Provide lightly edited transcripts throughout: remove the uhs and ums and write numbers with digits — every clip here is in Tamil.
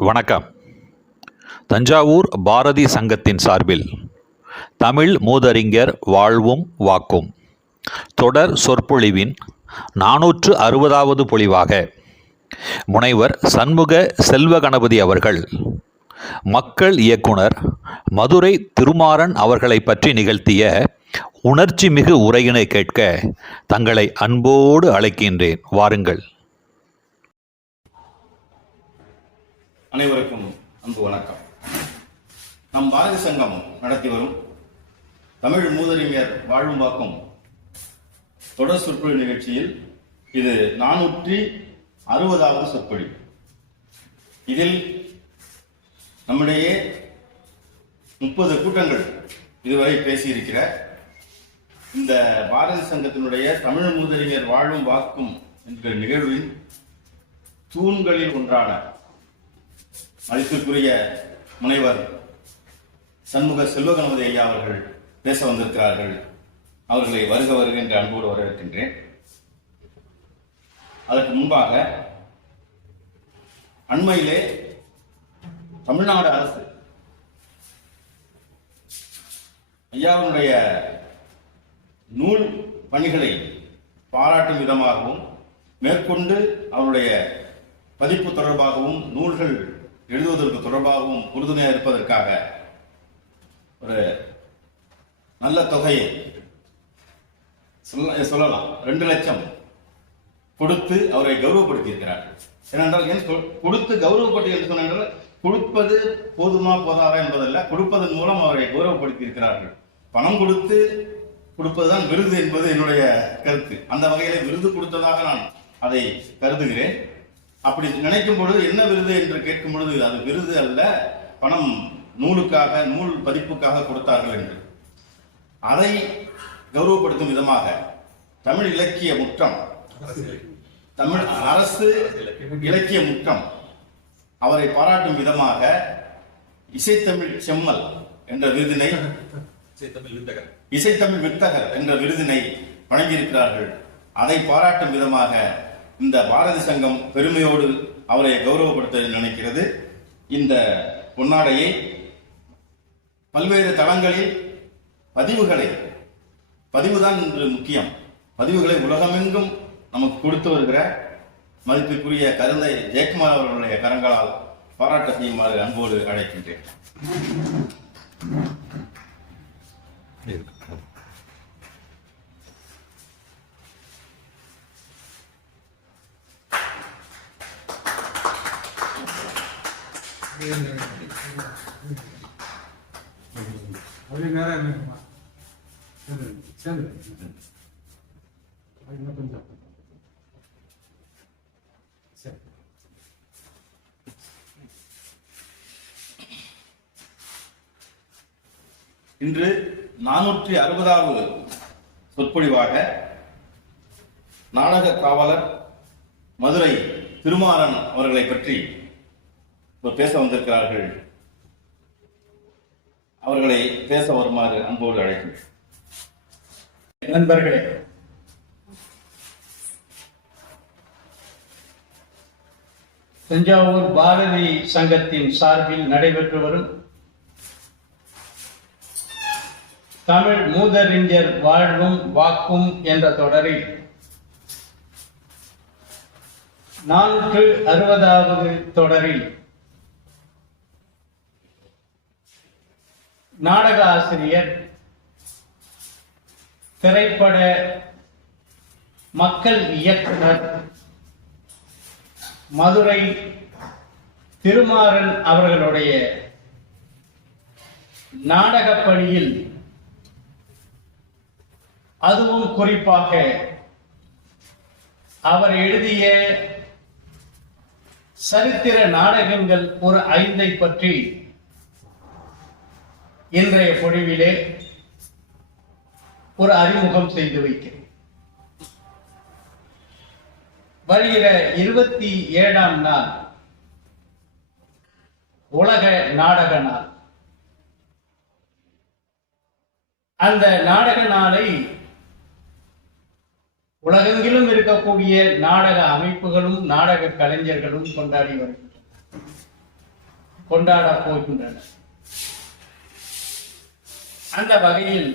வணக்கம். தஞ்சாவூர் பாரதி சங்கத்தின் சார்பில் தமிழ் மூதறிஞர் வாழ்வும் வாக்கும் தொடர் சொற்பொழிவின் 460வது பொழிவாக முனைவர் சண்முக செல்வகணபதி அவர்கள் மக்கள் இயக்குனர் மதுரை திருமாறன் அவர்களை பற்றி நிகழ்த்திய உணர்ச்சி மிகு உரையினை கேட்க தங்களை அன்போடு அழைக்கின்றேன். வாருங்கள். அனைவருக்கும் அன்பு வணக்கம். நம் பாரதி சங்கம் நடத்தி வரும் தமிழ் மூதறிஞர் வாழும் வாக்கும் தொடர் சொற்பொழிவு நிகழ்ச்சியில் இது 460வது சொற்பொழிவு. இதில் நம்முடைய 30 கூட்டங்கள் இதுவரை பேசியிருக்கிற இந்த பாரதி சங்கத்தினுடைய தமிழ் மூதறிஞர் வாழும் வாக்கும் என்கிற நிகழ்வின் தூண்களில் ஒன்றான மதிப்பிற்குரிய முனைவர் சண்முக செல்வகணபதி ஐயா அவர்கள் பேச வந்திருக்கிறார்கள். அவர்களை வருக வருக என்று அன்போடு வரவேற்கின்றேன். அதற்கு முன்பாக அண்மையிலே தமிழ்நாடு அரசு ஐயாவினுடைய நூல் பணிகளை பாராட்டும் விதமாகவும் மேற்கொண்டு அவருடைய பதிப்பு தொடர்பாகவும் நூல்கள் எழுதுவதற்கு தொடர்பாகவும் உறுதுணையாக இருப்பதற்காக ஒரு நல்ல தொகையை சொல்லலாம் 2 லட்சம் கொடுத்து அவரை கௌரவப்படுத்தியிருக்கிறார். ஏனென்றால் ஏன் கொடுத்து கௌரவப்படுத்தி என்று சொன்னால் கொடுப்பது போதுமா போதாதா என்பதல்ல, கொடுப்பதன் மூலம் அவரை கௌரவப்படுத்தி இருக்கிறார்கள். பணம் கொடுத்து கொடுப்பதுதான் விருது என்பது என்னுடைய கருத்து. அந்த வகையில விருது கொடுத்ததாக நான் அதை கருதுகிறேன். அப்படி நினைக்கும் பொழுது என்ன விருது என்று கேட்கும் பொழுது அது விருது அல்ல, பணம் நூலுக்காக நூல் பதிப்புக்காக கொடுத்தார்கள் என்று. அதை கௌரவப்படுத்தும் விதமாக தமிழ் இலக்கிய முற்றம், தமிழ் அரசு இலக்கிய முற்றம் அவரை பாராட்டும் விதமாக இசைத்தமிழ் செம்மல் என்ற விருதினை, இசைத்தமிழ் வித்தகர் என்ற விருதினை வழங்கியிருக்கிறார்கள். அதை பாராட்டும் விதமாக இந்த பாரதி சங்கம் பெருமையோடு அவரை கௌரவப்படுத்த நினைக்கிறது. இந்த பொன்னாடையை பல்வேறு தளங்களில் பதிவுதான் இன்று முக்கியம். பதிவுகளை உலகமெங்கும் நமக்கு கொடுத்து வருகிற மதிப்பிற்குரிய கருந்தை ஜெயக்குமார் அவர்களுடைய கரங்களால் பாராட்ட செய்யுமாறு அன்போடு அழைக்கின்றேன். இன்று 460வது சொற்பொழிவாக நாடக காவலர் மதுரை திருமாறன் அவர்களை பற்றி பேச வந்திருக்கிறார்கள். அவர்களை பேச வருமாறு அன்போடு அழைக்கின்றேன். நண்பர்களே, தஞ்சாவூர் பாரதி சங்கத்தின் சார்பில் நடைபெற்று வரும் தமிழ் மூதறிஞர் வாழ்வும் வாக்கும் என்ற தொடரில் 460வது தொடரில் நாடக ஆசிரியர், திரைப்பட மக்கள் இயக்குனர் மதுரை திருமாறன் அவர்களுடைய நாடகப் பணியில், அதுவும் குறிப்பாக அவர் எழுதிய சரித்திர நாடகங்கள் ஒரு 5 பற்றி இன்றைய பொழிவிலே ஒரு அறிமுகம் செய்து வைக்கிறேன். வருகிற 27ஆம் நாள் உலக நாடக நாள். அந்த நாடக நாளை உலகெங்கிலும் இருக்கக்கூடிய நாடக அமைப்புகளும் நாடக கலைஞர்களும் கொண்டாடி வருகின்றனர். கொண்டாடப் போகின்றனர். அந்த வகையில்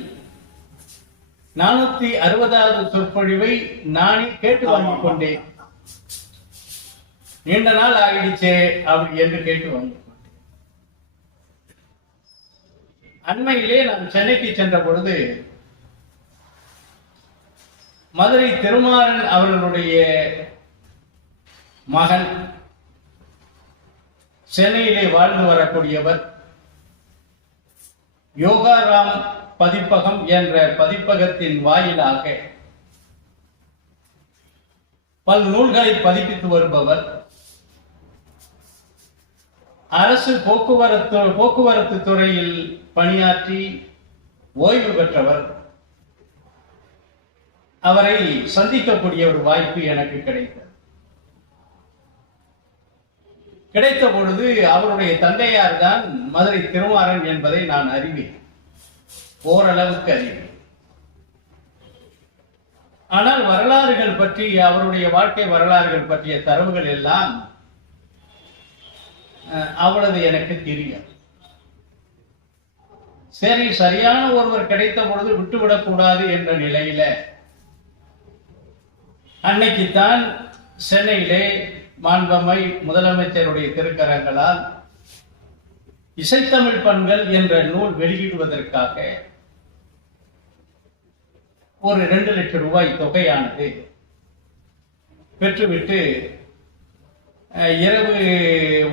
460வது சொற்பொழிவை நானே கேட்டு வாங்கிக் கொண்டேன். நீண்ட நாள் ஆகிடுச்சே அப்படி என்று கேட்டு வாங்கிக் கொண்டேன். அண்மையிலே நான் சென்னைக்கு சென்ற பொழுது மதுரை திருமாறன் அவர்களுடைய மகன், சென்னையிலே வாழ்ந்து வரக்கூடியவர், யோகாராம் பதிப்பகம் என்ற பதிப்பகத்தின் வாயிலாக பல நூல்களை பதிப்பித்து வருபவர், அரசு போக்குவரத்து துறையில் பணியாற்றி ஓய்வு பெற்றவர். அவரை சந்திக்கக்கூடிய ஒரு வாய்ப்பு எனக்கு கிடைத்த பொழுது அவருடைய தந்தையார் தான் மதுரை திருமாறன் என்பதை நான் அறிவேன், ஓரளவுக்கு அறிவேன். ஆனால் வரலாறுகள் பற்றி, அவருடைய வாழ்க்கை வரலாறுகள் பற்றிய தரவுகள் எல்லாம் அவ்வளவு எனக்கு தெரியாது. சரி, சரியான ஒருவர் கிடைத்த பொழுது விட்டுவிடக் கூடாது என்ற நிலையில அன்னைக்குத்தான் சென்னையிலே மாண்பமை முதலமைச்சருடைய திருக்கரங்களால் இசைத்தமிழ் பண்கள் என்ற நூல் வெளியிடுவதற்காக ஒரு 2 லட்சம் ரூபாய் தொகையானது பெற்றுவிட்டு இரவு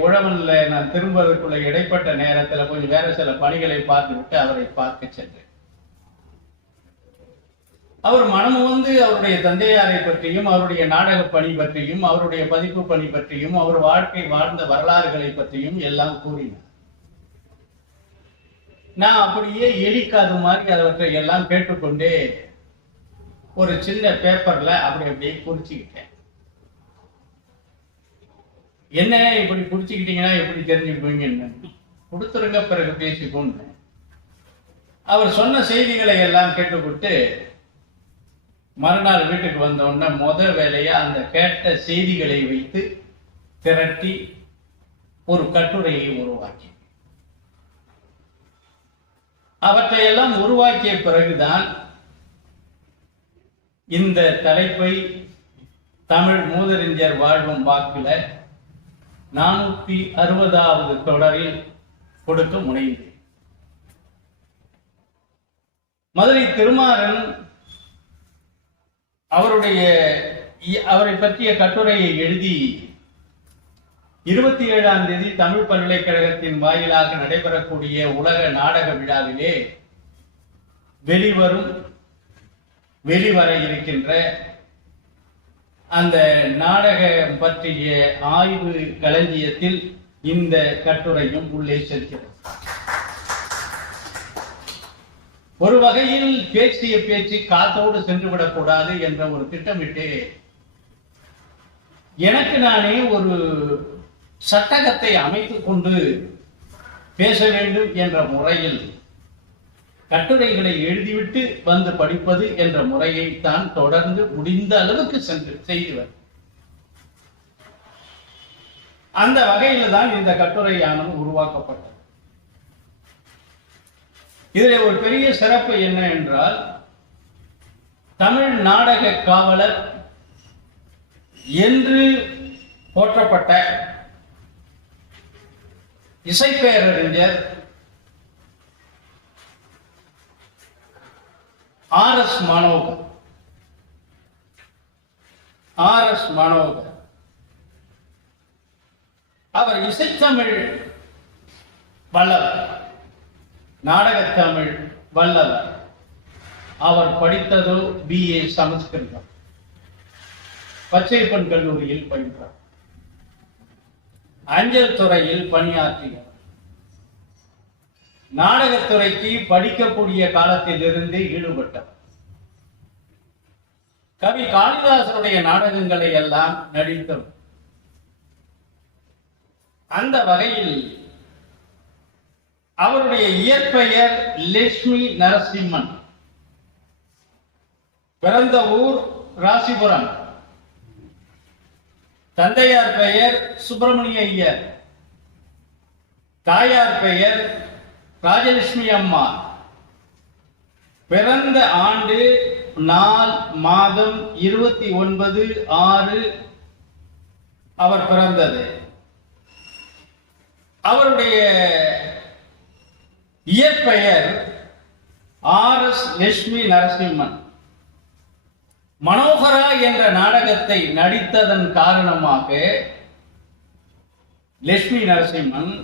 உழவன்ல நான் திரும்புவதற்குள்ள இடைப்பட்ட நேரத்தில் கொஞ்சம் வேற சில பணிகளை பார்த்துவிட்டு அவரை பார்க்க சென்றேன். அவர் மனம் வந்து அவருடைய தந்தையாரை பற்றியும், அவருடைய நாடக பணி பற்றியும், அவருடைய பதிப்பு பணி பற்றியும், அவர் வாழ்க்கை வாழ்ந்த வரலாறுகளை பற்றியும் எல்லாம் கூறினார். நான் அப்படியே எலிக்காது மாதிரி அவற்றை எல்லாம் கேட்டுக்கொண்டே ஒரு சின்ன பேப்பர்ல அப்படியே குறிச்சுக்கிட்டேன். என்ன இப்படி குறிச்சுக்கிட்டீங்கன்னா எப்படி தெரிஞ்சுக்குவீங்கன்னு, கொடுத்துருங்க பிறகு பேசிக்கொண்டு அவர் சொன்ன செய்திகளை எல்லாம் கேட்டுவிட்டு மறுநாள் வீட்டுக்கு வந்த உடனே முதல் வேலையா அந்த கேட்ட செய்திகளை வைத்து திரட்டி ஒரு கட்டுரையை உருவாக்கி, அவற்றையெல்லாம் உருவாக்கிய பிறகுதான் இந்த தலைப்பை தமிழ் மூதறிஞர் வாழ்வும் வாக்குல 460வது தொடரில் கொடுக்க முனைந்தேன். மதுரை திருமாறன் அவரை பற்றிய கட்டுரையை எழுதி 27ஆம் தேதி தமிழ் பல்கலைக்கழகத்தின் வாயிலாக நடைபெறக்கூடிய உலக நாடக விழாவிலே வெளிவர இருக்கின்ற அந்த நாடகம் பற்றிய ஆய்வு களஞ்சியத்தில் இந்த கட்டுரையும் உள்ளே செல்கிறது. ஒரு வகையில் பேசிய பேச்சு காத்தோடு சென்றுவிடக் கூடாது என்ற ஒரு திட்டமிட்டு எனக்கு நானே ஒரு சட்டகத்தை அமைத்துக் கொண்டு பேச வேண்டும் என்ற முறையில் கட்டுரைகளை எழுதிவிட்டு வந்து படிப்பது என்ற முறையை தான் தொடர்ந்து முடிந்த அளவுக்கு செய்துவர். அந்த வகையில் தான் இந்த கட்டுரையானது உருவாக்கப்பட்டது. இதில் ஒரு பெரிய சிறப்பு என்ன என்றால், தமிழ் நாடக காவலர் என்று போற்றப்பட்ட இசைப்பேரறிஞர் ஆர்.எஸ். மனோகர் அவர் இசைத்தமிழ் வல்லவர், நாடகத்தமிழ் வல்லவர். அவர் படித்ததோ BA சமஸ்கிருதம், பச்சைப்பன் கல்லூரியில் பயின்றார். அஞ்சல் துறையில் பணியாற்றியவர். நாடகத்துறைக்கு படிக்கக்கூடிய காலத்திலிருந்து ஈடுபட்டவர். கவி காளிதாசனுடைய நாடகங்களை எல்லாம் நடித்தவர். அந்த வகையில் அவருடைய இயற்பெயர் லட்சுமி நரசிம்மன். பிறந்த ஊர் ராசிபுரம். தந்தையார் பெயர் சுப்பிரமணிய ஐயர். தாயார் பெயர் ராஜலட்சுமி அம்மா. பிறந்த ஆண்டு, நாள், மாதம் 29/6 அவர் பிறந்தது. அவருடைய இயற்பெயர் RS லட்சுமி நரசிம்மன். மனோகரா என்ற நாடகத்தை நடித்ததன் காரணமாக லட்சுமி நரசிம்மன்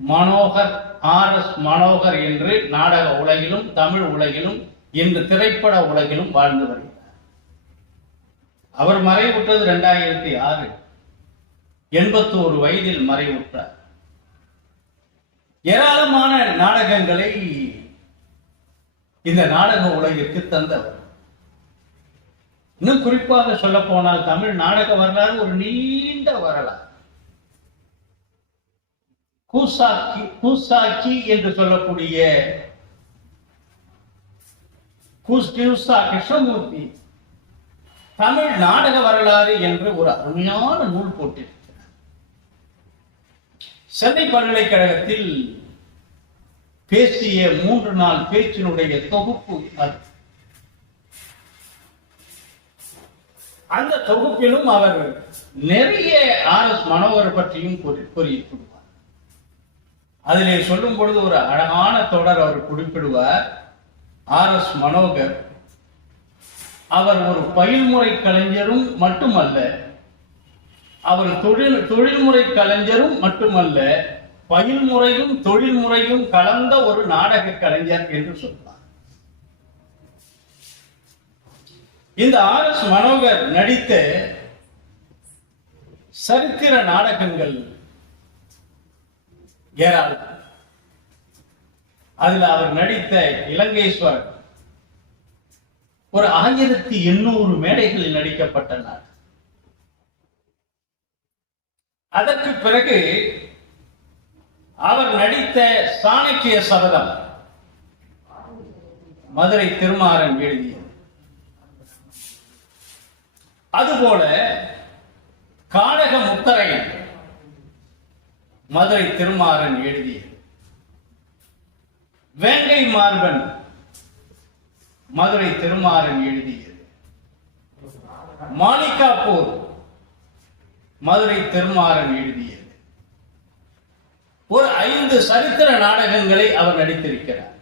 மனோகர், RS மனோகர் என்று நாடக உலகிலும் தமிழ் உலகிலும் இன்று திரைப்பட உலகிலும் வாழ்ந்து வருகிறார். அவர் மறைவுற்றது 2006, 81 வயதில் மறைவுற்றார். ஏராளமான நாடகங்களை இந்த நாடக உலகிற்கு தந்தவர். இன்னும் குறிப்பாக சொல்ல போனால் தமிழ் நாடக வரலாறு ஒரு நீண்ட வரலாறு. கூசாக்கி என்று சொல்லக்கூடிய கிருஷ்ணமூர்த்தி தமிழ் நாடக வரலாறு என்று ஒரு அருமையான நூல் போட்டிருக்கிறார். சென்னை பல்கலைக்கழகத்தில் பேசிய 3 நாள் பேச்சினுடைய தொகுப்பு அது. அந்த தொகுப்பிலும் அவர் நிறைய RS மனோகர் பற்றியும் கூறியிருக்கிறார். அதிலே சொல்லும் பொழுது ஒரு அழகான தொடர் அவர் குறிப்பிடுவார். RS மனோகர் அவர் ஒரு பயில்முறை கலைஞரும் மட்டுமல்ல, அவர் தொழில்முறை கலைஞரும் மட்டுமல்ல, பயில்முறையும் தொழில்முறையும் கலந்த ஒரு நாடக கலைஞர் என்று சொல்வார். இந்த RS மனோகர் நடித்த சரித்திர நாடகங்கள் ஏராளம். அதில் அவர் நடித்த இலங்கேஸ்வரர் ஒரு 1800 மேடைகளில் நடிக்கப்பட்ட நாடகம். அதற்கு பிறகு அவர் நடித்த சாணக்கிய சபதம் மதுரை திருமாறன் எழுதியது. அதுபோல காடக முத்தரையன் மதுரை திருமாறன் எழுதியது. வேங்கை மார்பன் மதுரை திருமாறன் எழுதியது. மாளிகாப்பூர் மதுரை திருமாறன் எழுதியது. ஒரு 5 சரித்திர நாடகங்களை அவர் நடித்திருக்கிறார்.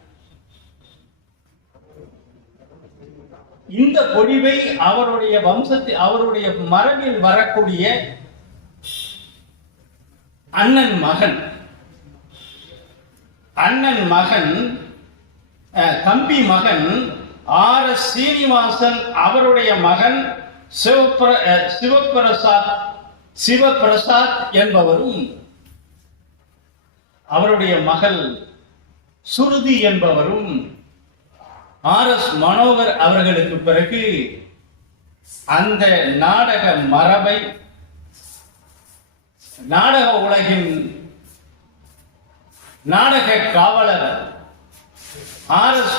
இந்த பொழிவை அவருடைய வம்சத்தில், அவருடைய மரபில் வரக்கூடிய அண்ணன் மகன் தம்பி மகன் RS சீனிவாசன், அவருடைய மகன் சிவபிரசாத் என்பவரும், அவருடைய மகள் சுருதி என்பவரும் RS மனோகர் அவர்களுக்கு பிறகு அந்த நாடக மரபை, நாடக உலகின் நாடக காவலர் RS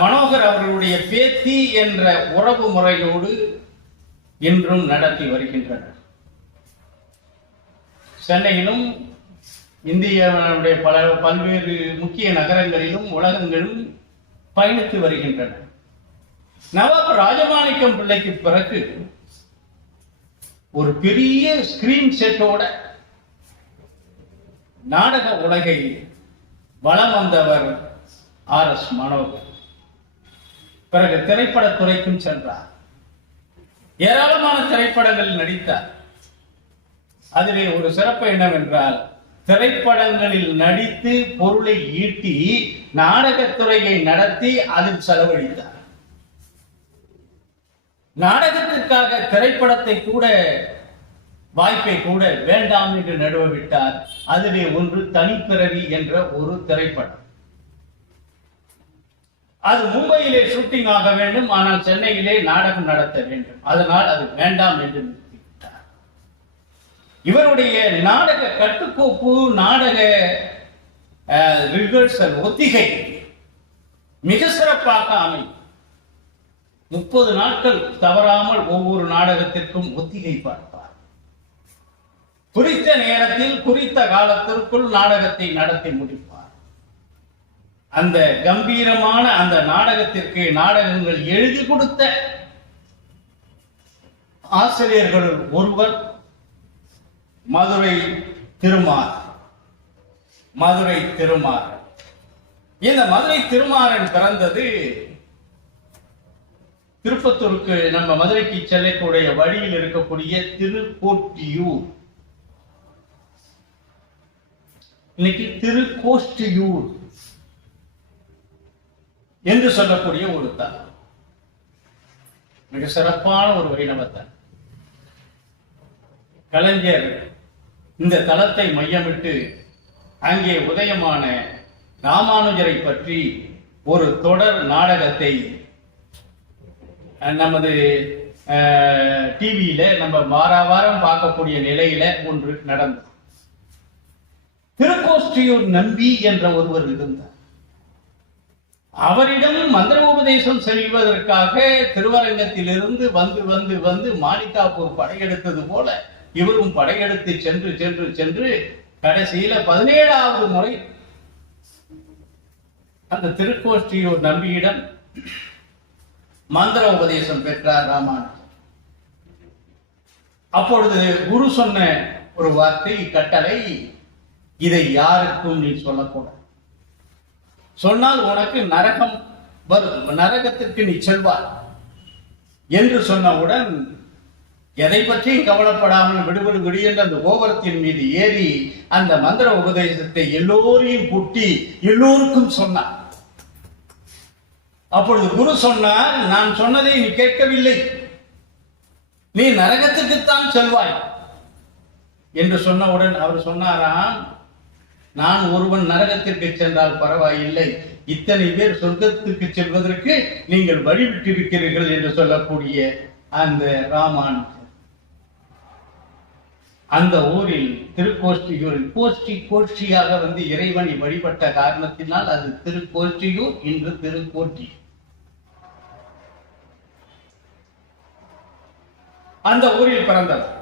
மனோகர் அவர்களுடைய பேத்தி என்ற உறவு முறையோடு இன்றும் நடத்தி வருகின்றனர். சென்னையிலும் இந்தியாவுடைய பல்வேறு முக்கிய நகரங்களிலும் உலகங்களிலும் பயணித்து வருகின்றனர். நவாப் ராஜமாணிக்கம் பிள்ளைக்கு பிறகு ஒரு பெரிய ஸ்கிரீன் செட்டோட நாடக உலகை வலம் வந்தவர் RS மனோகர். பிறகு திரைப்படத்துறைக்கும் சென்றார். ஏராளமான திரைப்படங்களில் நடித்தார். அதிலே ஒரு சிறப்பு என்னவென்றால், திரைப்படங்களில் நடித்து பொருளை ஈட்டி நாடகத்துறையை நடத்தி அதில் செலவழித்தார். நாடகத்திற்காக திரைப்படத்தை கூட, வாய்ப்பை கூட வேண்டாம் என்று நடுவ விட்டார். அதிலே ஒன்று தனிப்பிறவி என்ற ஒரு திரைப்படம். அது மும்பையிலே ஷூட்டிங் ஆக வேண்டும், ஆனால் சென்னையிலே நாடகம் நடத்த வேண்டும். அதனால் அது வேண்டாம் என்று நிறுத்திவிட்டார். இவருடைய நாடக கட்டுக்கோப்பு, நாடக ரிஹர்சல், ஒத்திகை மிக சிறப்பாக அமையும். 30 நாட்கள் தவறாமல் ஒவ்வொரு நாடகத்திற்கும் ஒத்திகை பார்ப்பார். குறித்த நேரத்தில் குறித்த காலத்திற்குள் நாடகத்தை நடத்தி முடிப்பார். அந்த கம்பீரமான அந்த நாடகத்திற்கு நாடகங்கள் எழுதி கொடுத்த ஆசிரியர்கள் ஒருவர் மதுரை திருமாறன். இந்த மதுரை திருமாறன் பிறந்தது திருப்பத்தூருக்கு, நம்ம மதுரைக்கு செல்லக்கூடிய வழியில் இருக்கக்கூடிய திருக்கோட்டியூர், இன்னைக்கு திருக்கோஷ்டியூர் என்று சொல்லக்கூடிய ஒரு தலம். மிக சிறப்பான ஒரு வைணவத்தன். கலைஞர் இந்த தலத்தை மையமிட்டு அங்கே உதயமான ராமானுஜரை பற்றி ஒரு தொடர் நாடகத்தை நமது டிவியில நம்ம வாரம் பார்க்கக்கூடிய நிலையில ஒன்று நடந்தது. திருக்கோஷ்டியூர் நம்பி என்ற ஒருவர் இருந்தார். அவரிடம் மந்திரோபதேசம் செய்வதற்காக திருவரங்கத்திலிருந்து வந்து வந்து வந்து மாணிக்காப்பூர் படையெடுத்தது போல இவரும் படையெடுத்து சென்று சென்று சென்று கடைசியில 17வது முறை அந்த திருக்கோஷ்டியூர் நம்பியிடம் மந்திர உபதேசம் பெற்றார் ராமானுஜர். அப்பொழுது குரு சொன்ன ஒரு வார்த்தை, கட்டளை, இதை யாருக்கும் நீ சொல்லக்கூடாது. சொன்னால் உனக்கு நரகம் வரும், நரகத்திற்கு நீ செல்வார் என்று சொன்னவுடன் எதை பற்றியும் கவலைப்படாமல் விடுவிடு என்று அந்த கோபுரத்தின் மீது ஏறி அந்த மந்திர உபதேசத்தை எல்லோரையும் கூட்டி எல்லோருக்கும் சொன்னார். அப்பொழுது குரு சொன்னார், நான் சொன்னதை நீ கேட்கவில்லை, நீ நரகத்துக்குத்தான் செல்வாய் என்று சொன்னவுடன் அவர் சொன்னாராம், நான் ஒருவன் நரகத்திற்கு சென்றால் பரவாயில்லை, இத்தனை பேர் சொர்க்கத்துக்கு செல்வதற்கு நீங்கள் வழிவிட்டிருக்கிறீர்கள் என்று சொல்லக்கூடிய அந்த ராமானுஜர் அந்த ஊரில் திருக்கோஷ்டியூரில் கோஷ்டியாக வந்து இறைவனை வழிபட்ட காரணத்தினால் அது திருக்கோஷ்டியூர், இன்று திருக்கோட்டி. அந்த ஊரில் பிறந்தவர்.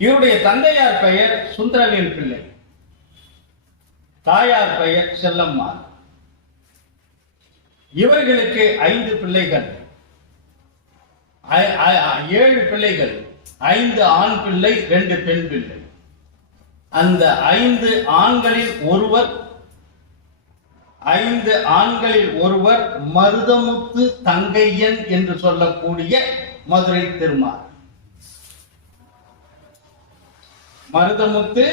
இவருடைய தந்தையார் பெயர் சுந்தரவேல் பிள்ளை, தாயார் பெயர் செல்லம்மா. இவர்களுக்கு 5 பிள்ளைகள், 7 பிள்ளைகள், 5 ஆண் பிள்ளை, 2 பெண் பிள்ளை. அந்த 5 ஆண்களில் ஒருவர் மருதமுத்து தங்கையன் என்று சொல்லக்கூடிய மதுரை திருமாறன். மருதமுத்து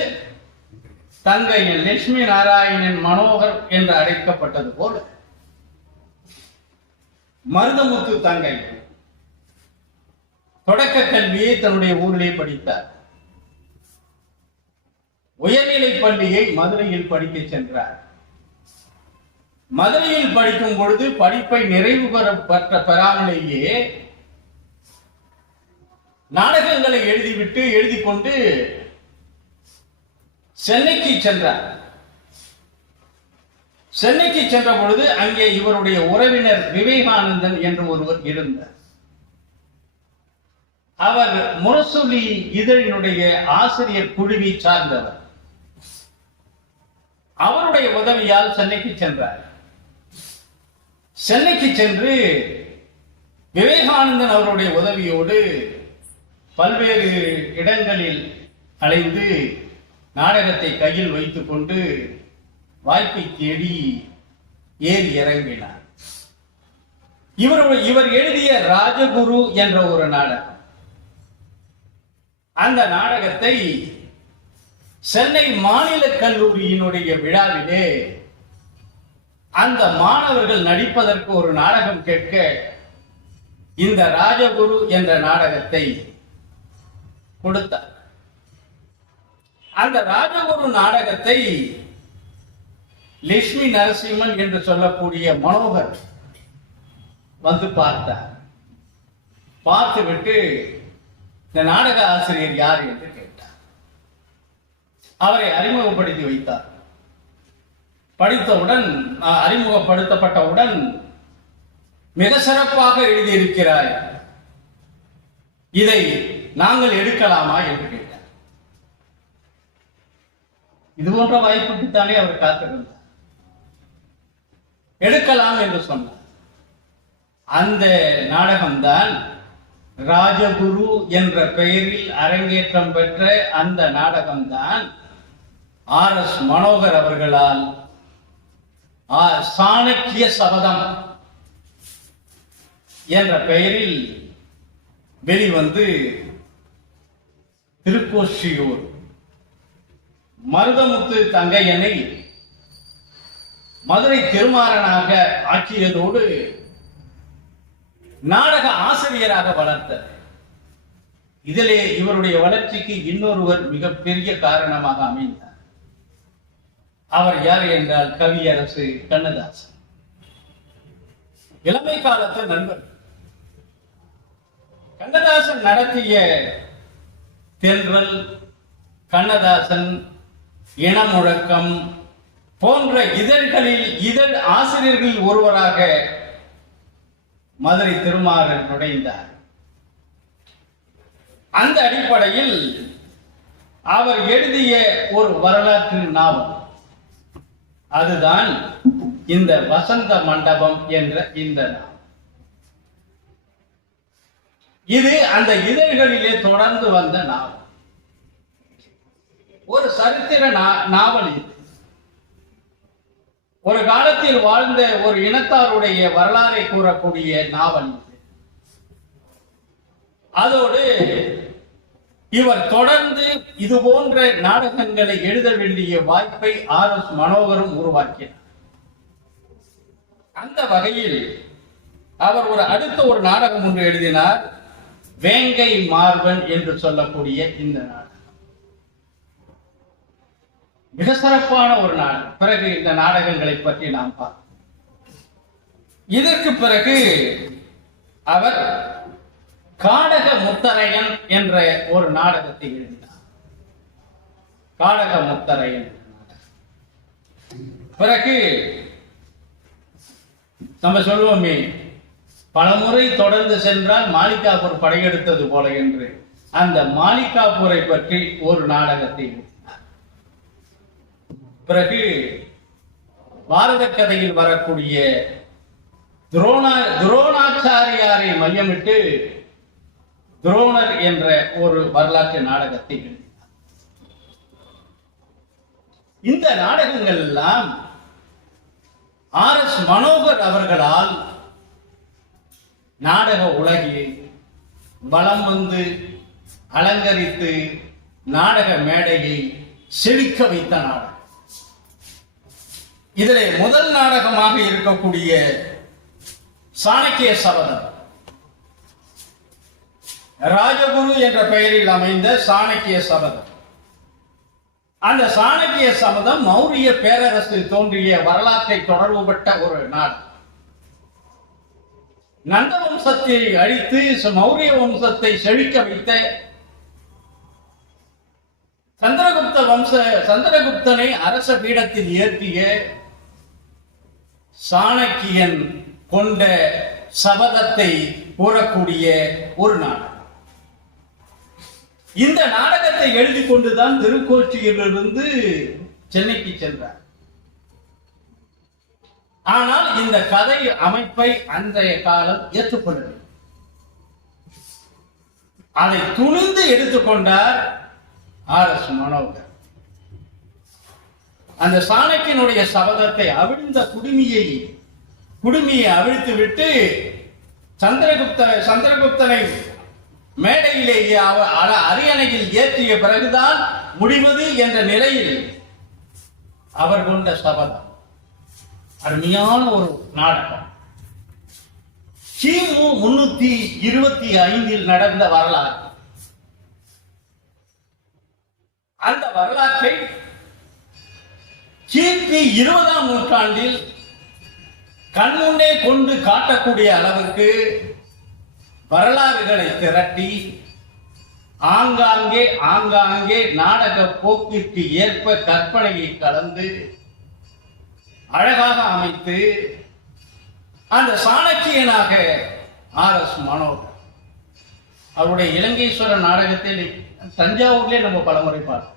தங்கையன், லட்சுமி நாராயணன் மனோகர் என்று அழைக்கப்பட்டது போல மருதமுத்து தங்கையன் தொடக்க கல்வியை தன்னுடைய ஊரிலே படித்தார். உயர்நிலை பள்ளியை மதுரையில் படிக்க சென்றார். மதுரையில் படிக்கும் பொழுது படிப்பை நிறைவு பெறாமலேயே நாடகங்களை எழுதி கொண்டு சென்னைக்கு சென்றார். சென்னைக்கு சென்ற பொழுது அங்கே இவருடைய உறவினர் விவேகானந்தன் என்று ஒருவர் இருந்தார். அவர் முரசொலி இதழினுடைய ஆசிரியர் குழுவை சார்ந்தவர். அவருடைய உதவியால் சென்னைக்கு சென்றார். சென்னைக்கு சென்று விவேகானந்தன் அவருடைய உதவியோடு பல்வேறு இடங்களில் அலைந்து நாடகத்தை கையில் வைத்துக் கொண்டு வாய்ப்பை தேடி ஏறி இறங்கினார். இவர் எழுதிய ராஜகுரு என்ற ஒரு நாடகம், அந்த நாடகத்தை சென்னை மாநில கல்லூரியினுடைய விழாவிலே அந்த மாணவர்கள் நடிப்பதற்கு ஒரு நாடகம் கேட்க இந்த ராஜகுரு என்ற நாடகத்தை கொடுத்தார். அந்த ராஜகுரு நாடகத்தை லட்சுமி நரசிம்மன் என்று சொல்லக்கூடிய மனோகர் வந்து பார்த்தார். பார்த்துவிட்டு இந்த நாடக ஆசிரியர் யார் என்று கேட்டார். அவரை அறிமுகப்படுத்தி வைத்தார். அறிமுகப்படுத்தப்பட்டவுடன் மிக சிறப்பாக எழுதியிருக்கிறாய், இதை நாங்கள் எடுக்கலாமா என்று கேட்டார். இது போன்ற வாய்ப்புக்குத்தானே அவர் காத்திருந்தார். எடுக்கலாம் என்று சொன்னார். அந்த நாடகம்தான் ராஜகுரு என்ற பெயரில் அரங்கேற்றம் பெற்ற அந்த நாடகம்தான் RS மனோகர் அவர்களால் சாணக்கிய சபதம் என்ற பெயரில் வெளிவந்து திருக்கோஷியூர் மருதமுத்து தங்கையனை மதுரை திருமாறனாக ஆக்கியதோடு நாடக ஆசிரியராக வளர்த்தார். இதிலே இவருடைய வளர்ச்சிக்கு இன்னொருவர் மிகப்பெரிய காரணமாக அமைந்தார். அவர் யார் என்றால் கவியரசு கண்ணதாசன். இளமை காலத்து நண்பர். கண்ணதாசன் நடத்திய தென்றல், கண்ணதாசன், இனமுழக்கம் போன்ற இதழ்களில் இதழ் ஆசிரியர்களில் ஒருவராக மதுரை திருமாறன் நுழைந்தார். அந்த அடிப்படையில் அவர் எழுதிய ஒரு வரலாற்று நாவல் அதுதான் இந்த வசந்த மண்டபம் என்ற இந்த நாவல். இது அந்த இதழ்களிலே தொடர்ந்து வந்த நாவல். ஒரு சரித்திர நாவல் இது. ஒரு காலத்தில் வாழ்ந்த ஒரு இனத்தாருடைய வரலாறை கூறக்கூடிய நாவல் இது. அதோடு இவர் தொடர்ந்து இது போன்ற நாடகங்களை எழுத வேண்டிய வாய்ப்பை RS மனோகரும் உருவாக்கினார். அந்த வகையில் அவர் அடுத்த ஒரு நாடகம் ஒன்று எழுதினார். வேங்கை மார்பன் என்று சொல்லக்கூடிய இந்த நாடகம் மிக சிறப்பான ஒரு நாடகம். பிறகு இந்த நாடகங்களை பற்றி நாம் பார்ப்போம். இதற்கு பிறகு அவர் காடக முத்தரையன் என்ற ஒரு நாடகத்தை எழுதினார். காடக முத்தரையன். பிறகு நம்ம சொல்லுவோமே, பலமுறை தொடர்ந்து சென்றால் மாலிகாபூர் படையெடுத்தது போல என்று அந்த மாலிகாபூரை பற்றி ஒரு நாடகத்தை எழுதினார். பிறகு பாரத கதையில் வரக்கூடிய துரோணாச்சாரியாரை மையமிட்டு துரோணர் என்ற ஒரு வரலாற்று நாடகத்தை எழுதினார். இந்த நாடகங்கள் எல்லாம் RS மனோகர் அவர்களால் நாடக உலகில் வலம் வந்து அலங்கரித்து நாடக மேடையை செழிக்க வைத்த நாடகம். இதிலே முதல் நாடகமாக இருக்கக்கூடிய சாணக்கிய சபதம், ராஜகுரு என்ற பெயரில் அமைந்த சாணக்கிய சபதம். அந்த சாணக்கிய சபதம் மௌரிய பேரரசு தோன்றிய வரலாற்றை தொடர்புபட்ட ஒரு நாடு. நந்த வம்சத்தை அழித்து மௌரிய வம்சத்தை செழிக்க வைத்த சந்திரகுப்தனை அரச பீடத்தில் ஏற்றிய சாணக்கியன் கொண்ட சபதத்தை கூறக்கூடிய ஒரு நாடகம். இந்த நாடகத்தை எழுதி கொண்டுதான் திருக்கோச்சியிலிருந்து சென்னைக்கு சென்றார். ஆனால் இந்த கதை அமைப்பை அன்றைய காலம் ஏற்றுக்கொள்ளவில்லை. அதை துணிந்து எடுத்துக்கொண்டார் RS மனோகர். அந்த சாணக்கியனுடைய சபதத்தை அவிழ்ந்த குடுமியை அவிழ்த்து விட்டு சந்திரகுப்தனை மேடையிலேயே அரியணையில் ஏற்றிய பிறகுதான் முடிவது என்ற நிலையில் அவர் கொண்ட சபதம் அருமையான ஒரு நாடகம். கிமு 325 நடந்த வரலாறு. அந்த வரலாற்றை கிபி 20ஆம் நூற்றாண்டில் கண்முன்னே கொண்டு காட்டக்கூடிய அளவுக்கு வரலாறுகளை திரட்டி ஆங்காங்கே நாடக போக்கிற்கு ஏற்ப கற்பனையை கலந்து அழகாக அமைத்து அந்த சாணக்கியனாக RS மனோகர். அவருடைய இலங்கேஸ்வரர் நாடகத்தில் தஞ்சாவூர்லேயே நம்ம பலமுறை பார்த்தோம்.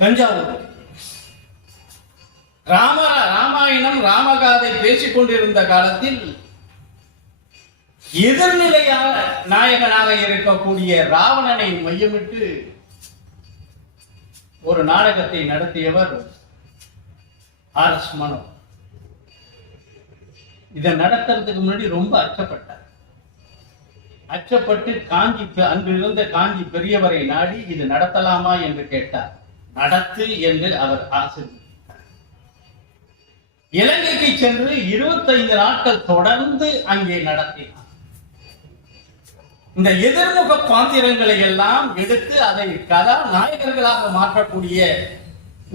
தஞ்சாவூர் ராமாயணம் ராமகாதை பேசிக் கொண்டிருந்த காலத்தில் எதிர்நிலையாக நாயகனாக இருக்கக்கூடிய ராவணனை மையமிட்டு ஒரு நாடகத்தை நடத்தியவர் ஆர்.எஸ். மனோ. இதை நடத்துறதுக்கு முன்னாடி ரொம்ப அச்சப்பட்டார். அச்சப்பட்டு அங்கிருந்த காஞ்சி பெரியவரை நாடி இது நடத்தலாமா என்று கேட்டார். நடத்து என்று அவர் ஆசிரியர். இலங்கைக்கு சென்று 25 நாட்கள் தொடர்ந்து அங்கே நடத்தினார். இந்த எதிர்முக பாத்திரங்களை எல்லாம் எடுத்து அதை கதாநாயகர்களாக மாற்றக்கூடிய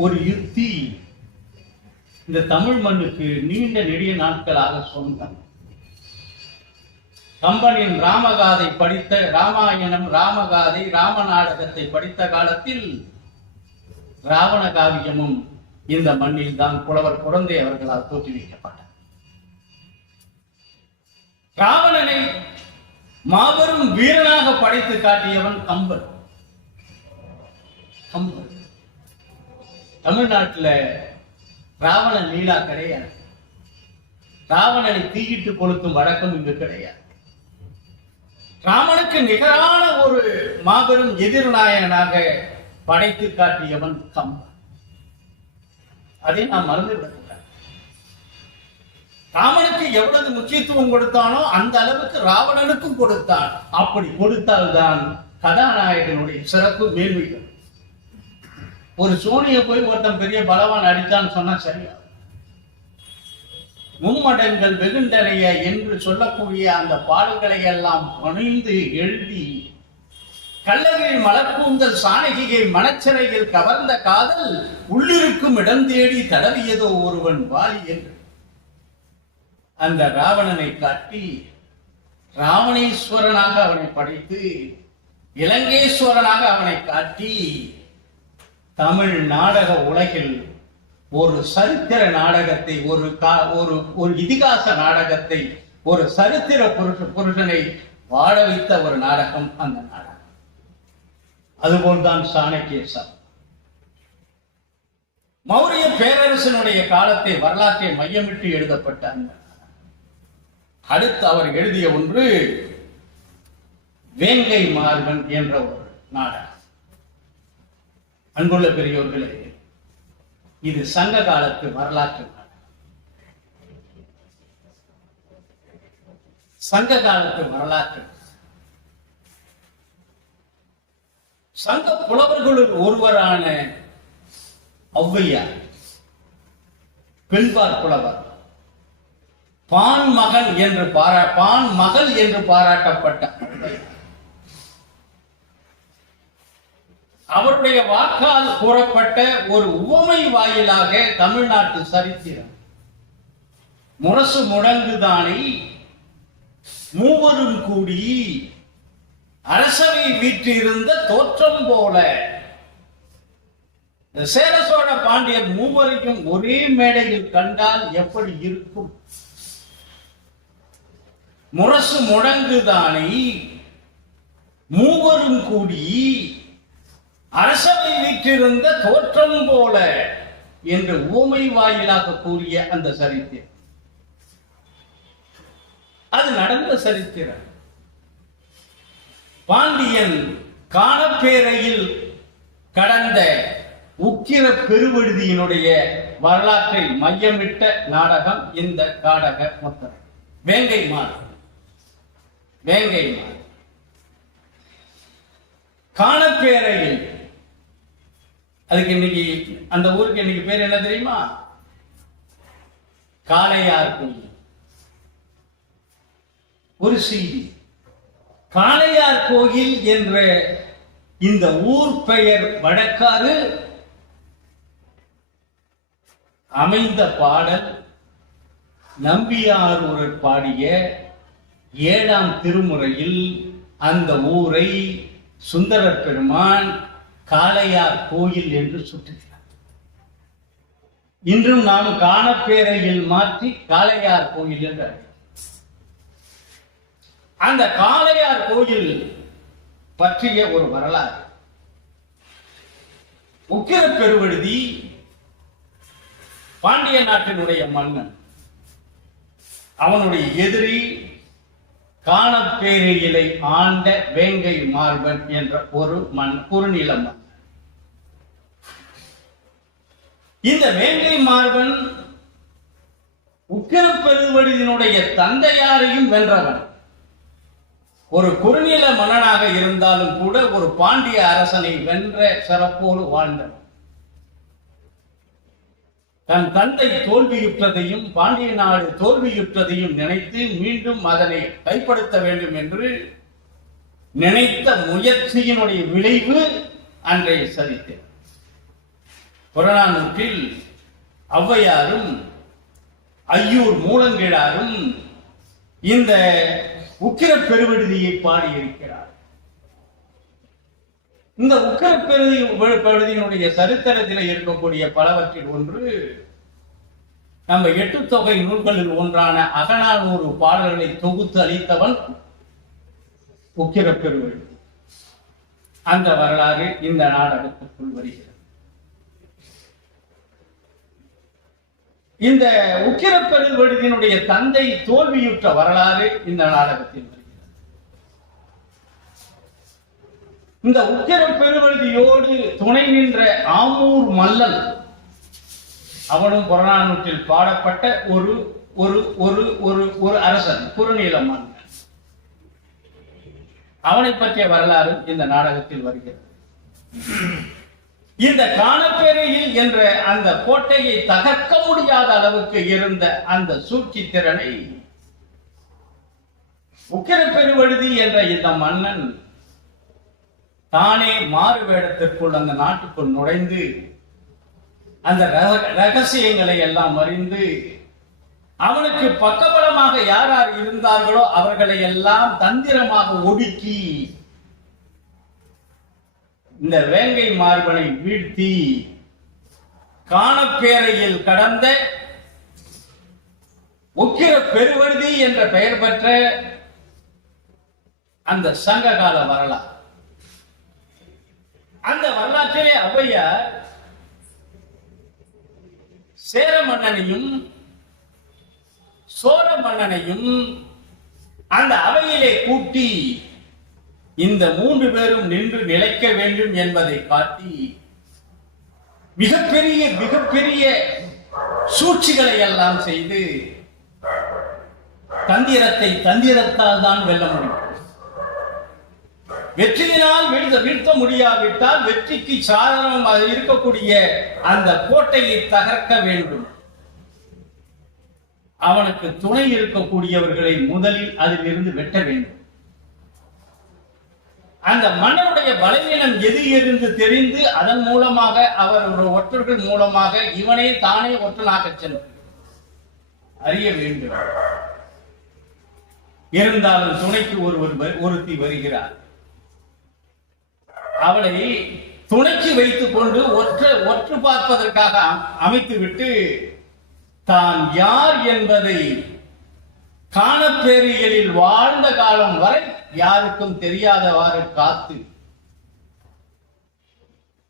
ஒரு யுக்தி இந்த தமிழ் மண்ணுக்கு நீண்ட நெடிய நாட்களாக சொன்னார். கம்பனின் ராமகாதை படித்த ராமாயணம், ராமகாதை, ராம நாடகத்தை படித்த காலத்தில் ராவண காவியமும் இந்த மண்ணில் தான் புலவர் குழந்தை அவர்களால் தோற்றுவிக்கப்பட்டார். ராவணனை மாபெரும் வீரனாக படைத்து காட்டியவன் கம்பன். தமிழ்நாட்டில் ராவண லீலா கிடையாது. ராவணனை தீயிட்டு கொளுத்தும் வழக்கம் இங்கு கிடையாது. ராமனுக்கு நிகரான ஒரு மாபெரும் எதிர்நாயகனாக படைத்து காட்டியவன் கம்பன். அதை நாம் மறந்துவிடக்கூடாது. ராமனுக்கு எவ்வளவு முக்கியத்துவம் கொடுத்தானோ அந்த அளவுக்கு ராவணனுக்கும் கொடுத்தான். அப்படி கொடுத்தால்தான் கதாநாயகனுடைய சிறப்பு மேன்மைகள். ஒரு சோனிய போய் ஒருத்தன் பெரிய பலவான் அடித்தான் சொன்னா சரியா? மும்மடங்கள் வெகுண்டனைய என்று சொல்லக்கூடிய அந்த பாடல்களை எல்லாம் பணிந்து எழுதி கள்ளகிரி மலர்கூந்தல் சாணகியை மனச்சிறையில் கவர்ந்த காதல் உள்ளிருக்கும் இடம் தேடி தடவியதோ ஒருவன் வாலி என்று அந்த ராவணனை காட்டி ராவணேஸ்வரனாக அவனை படைத்து இலங்கேஸ்வரனாக அவனை காட்டி தமிழ் நாடக உலகில் ஒரு சரித்திர நாடகத்தை, ஒரு இதிகாச நாடகத்தை, ஒரு சரித்திர புருஷனை வாழ வைத்த ஒரு நாடகம் அந்த நாடகம். அதுபோல்தான் சாணக்கியசம். மௌரிய பேரரசனுடைய காலத்தை வரலாற்றை மையமிட்டு எழுதப்பட்ட அடுத்து அவர் எழுதிய ஒன்று வேங்கை மார்பன் என்ற ஒரு நாடகம். அன்புள்ள பெரியோர்களே, இது சங்க காலத்து வரலாற்று நாடகம். சங்க காலத்து வரலாற்று சங்க புலவர்களுள் ஒருவரான ஔவையார், பெண்பார் புலவர், பான் மகள் என்று பாராட்டப்பட்ட அவருடைய வாக்கால் கூறப்பட்ட ஒரு உவமை வாயிலாக தமிழ்நாட்டு சரித்திரம் முரசு முடங்குதானை மூவரும் கூடி அரசவை வீற்றிருந்த தோற்றம் போல, சேர சோழ பாண்டியர் மூவரையும் ஒரே மேடையில் கண்டால் எப்படி இருக்கும்? முரசு முடங்குதானை மூவரும் கூடி அரசவை வீற்றிருந்த தோற்றம் போல என்று ஊமை வாயிலாக கூறிய அந்த சரித்திரம் அது நடந்த சரித்திரம். பாண்டியன் காணப்பேரையில் கடந்த உக்கிர பெருவெடுதியினுடைய வரலாற்றை மையமிட்ட நாடகம் இந்த நாடக மொத்தம். வேங்கை மாறு காணப்பேரையில், அதுக்கு இன்னைக்கு அந்த ஊருக்கு இன்னைக்கு பேர் என்ன தெரியுமா? காளையார் கோயில். ஒரு செய்தி, காளையார் கோயில் என்ற இந்த ஊர் பெயர் வழக்காறு அமைந்த பாடல் நம்பியாரூரர் பாடிய 7ஆம் திருமுறையில் அந்த ஊரை சுந்தரர் பெருமான் காளையார் கோயில் என்று சுட்டுகிறார். இன்றும் நாம் காணப்பேரையில் மாற்றி காளையார் கோயில் என்று அந்த காளையார் கோயில் பற்றிய ஒரு வரலாறு. உக்கிர பெருவழுதி பாண்டிய நாட்டினுடைய மன்னன். அவனுடைய எதிரி காணப்பேரியிலை ஆண்ட வேங்கை மார்பன் என்ற ஒரு குறுநில மன்னன். இந்த வேங்கை மார்பன் உக்கிர பெருவழுதியினுடைய தந்தையாரையும் வென்றவன். ஒரு குறுநில மன்னனாக இருந்தாலும் கூட ஒரு பாண்டிய அரசனை வென்ற சிறப்போடு வாழ்ந்தவன். தன் தந்தை தோல்வியுற்றதையும் பாண்டிய நாடு தோல்வியுற்றதையும் நினைத்து மீண்டும் அதனை கைப்படுத்த வேண்டும் என்று நினைத்த முயற்சியினுடைய விளைவு அன்றைய சரித்திரம். புறநானூற்றில் ஔவையாரும் ஐயூர் மூலங்கிழாரும் இந்த உக்கிர பெருவழுதியை பாடியிருக்கிறார். இந்த உக்கிர பெருவழுதியினுடைய சரித்திரத்தில் இருக்கக்கூடிய பலவற்றில் ஒன்று, நம்ம 8 தொகை நூல்களில் ஒன்றான அகநானூறு பாடல்களை தொகுத்து அளித்தவன் உக்கிர பெருவழுதி. அந்த வரலாறு இந்த நாடகத்திற்குள் வருகிறது. இந்த உக்கிர பெருவழுதியினுடைய தந்தை தோல்வியுற்ற வரலாறு இந்த நாடகத்தில் வருகிறது. இந்த உக்கிர பெருவழுதியோடு துணை நின்ற ஆமூர் மல்லன், அவனும் புறநானூற்றில் பாடப்பட்ட ஒரு ஒரு ஒரு ஒரு ஒரு அரசன், குறுநில மன்னன். அவனை பற்றிய வரலாறு இந்த நாடகத்தில் வருகிறது. இந்த காணப்பேரையில் என்ற அந்த கோட்டையை தகர்க்க முடியாத அளவுக்கு இருந்த அந்த சூழ்ச்சி திறனை உக்கிர பெருவழுதி என்ற இந்த மன்னன் தானே மாறு வேடத்திற்குள் அந்த நாட்டுக்குள் நுழைந்து அந்த ரகசியங்களை எல்லாம் அறிந்து அவனுக்கு பக்கபலமாக யார் யார் இருந்தார்களோ அவர்களை எல்லாம் தந்திரமாக ஒடுக்கி இந்த வேங்கை மார்பனை வீழ்த்தி காணப்பேரையில் கடந்த உக்கிர பெருவழுதி என்ற பெயர் பெற்ற அந்த சங்ககால வரலாறு. அந்த வரலாற்றிலே ஔவையார் சேர மன்னனையும் சோழ மன்னனையும் அந்த அவையிலே கூட்டி இந்த 3 பேரும் நின்று நிலைக்க வேண்டும் என்பதை காட்டி மிகப்பெரிய மிகப்பெரிய சூழ்ச்சிகளை எல்லாம் செய்து தந்திரத்தால் தான் வெல்ல முடியும். வெற்றியினால் வீழ்த்த முடியாவிட்டால் வெற்றிக்கு சாதனமாக இருக்கக்கூடிய அந்த கோட்டையை தகர்க்க வேண்டும். அவனுக்கு துணை இருக்கக்கூடியவர்களை முதலில் அதில் இருந்து வெட்ட வேண்டும். அந்த மன்னனுடைய பலவீனம் எது என்று தெரிந்து அதன் மூலமாக அவர் ஒற்றர்கள் மூலமாக இவனே தானே ஒற்றனாக சென்று அறிய வேண்டும். இருந்தாலும் துணைக்கு ஒருத்தி வருகிறார். அவளை துணைக்கு வைத்துக் கொண்டு ஒற்று பார்ப்பதற்காக அமைத்துவிட்டு தான் யார் என்பதை காணப்பேரியலில் வாழ்ந்த காலம் வரை யாருக்கும் தெரியாதவாறு காத்து